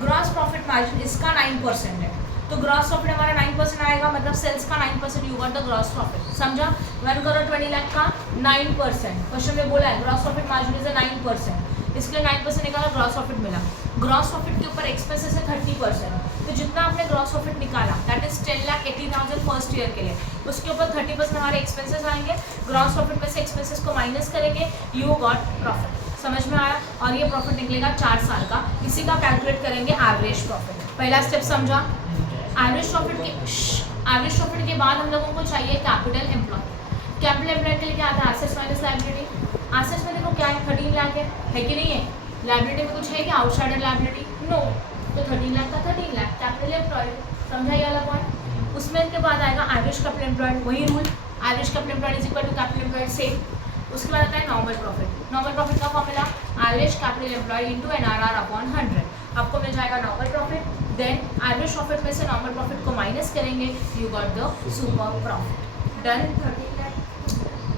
ग्रॉस प्रॉफिट मार्जिन इसका 9% है, तो ग्रॉस प्रॉफिट हमारा 9% आएगा, मतलब सेल्स का 9% you got the gross profit, समझा। 1 करोड़ 20 लाख का 9%, क्वेश्चन में बोला है ग्रॉस प्रॉफिट मार्जिन इज 9%, इसके लिए 9% निकाला, ग्रॉस प्रॉफिट मिला। ग्रॉस प्रॉफिट के ऊपर एक्सपेंसेस है 30%, तो जितना आपने ग्रॉस प्रॉफिट निकाला दैट इज 10,80,000 फर्स्ट ईयर के लिए, उसके ऊपर 30% हमारे एक्सपेंसेस आएंगे। ग्रॉस प्रॉफिट में से एक्सपेंसेस को माइनस करेंगे, यू गॉट प्रॉफिट। समझ में आया। और ये प्रॉफिट निकलेगा 4 साल का। इसी का कैलकुलेट करेंगे एवरेज प्रॉफिट। पहला स्टेप समझा। एवरेज प्रॉफिट के बाद हम लोगों को चाहिए कैपिटल एम्प्लॉय। कैपिटल एम्प्लॉय के लिए क्या आता है, एसेट्स माइनस लायबिलिटी। एसेट्स में देखो क्या है, 13 लाख है कि नहीं है। लायबिलिटी में कुछ है क्या, आउटसाइडर लायबिलिटी, नो। तो 13 लाख का 13 लाख कैपिटल एम्प्लॉय, समझा ये वाला पॉइंट। उसमें के बाद आएगा एवरेज कैपिटल एम्प्लॉयड, वही rule, average capital employed is equal to capital employed same. उसके बाद आता है नॉर्मल प्रॉफिट। नॉर्मल प्रॉफिट का formula average capital employed into NRR upon 100, आपको मिल जाएगा normal profit. Then average profit में से नॉर्मल प्रॉफिट को माइनस करेंगे, you got the super profit. Done. 13 lakh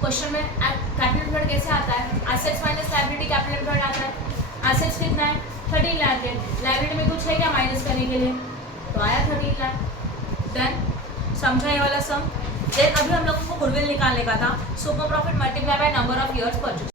question में कैपिटल एम्प्लॉयड कैसे आता है, assets minus liability capital employed आता है। एसेट्स कितना है, 13 लाख है, लायबिलिटी में कुछ है क्या माइनस करने के लिए, तो आया 13 लाख। डन, समझा ये वाला सम। देन अभी हम लोगों को गुडविल निकालने का था, super profit multiply by number of years purchase.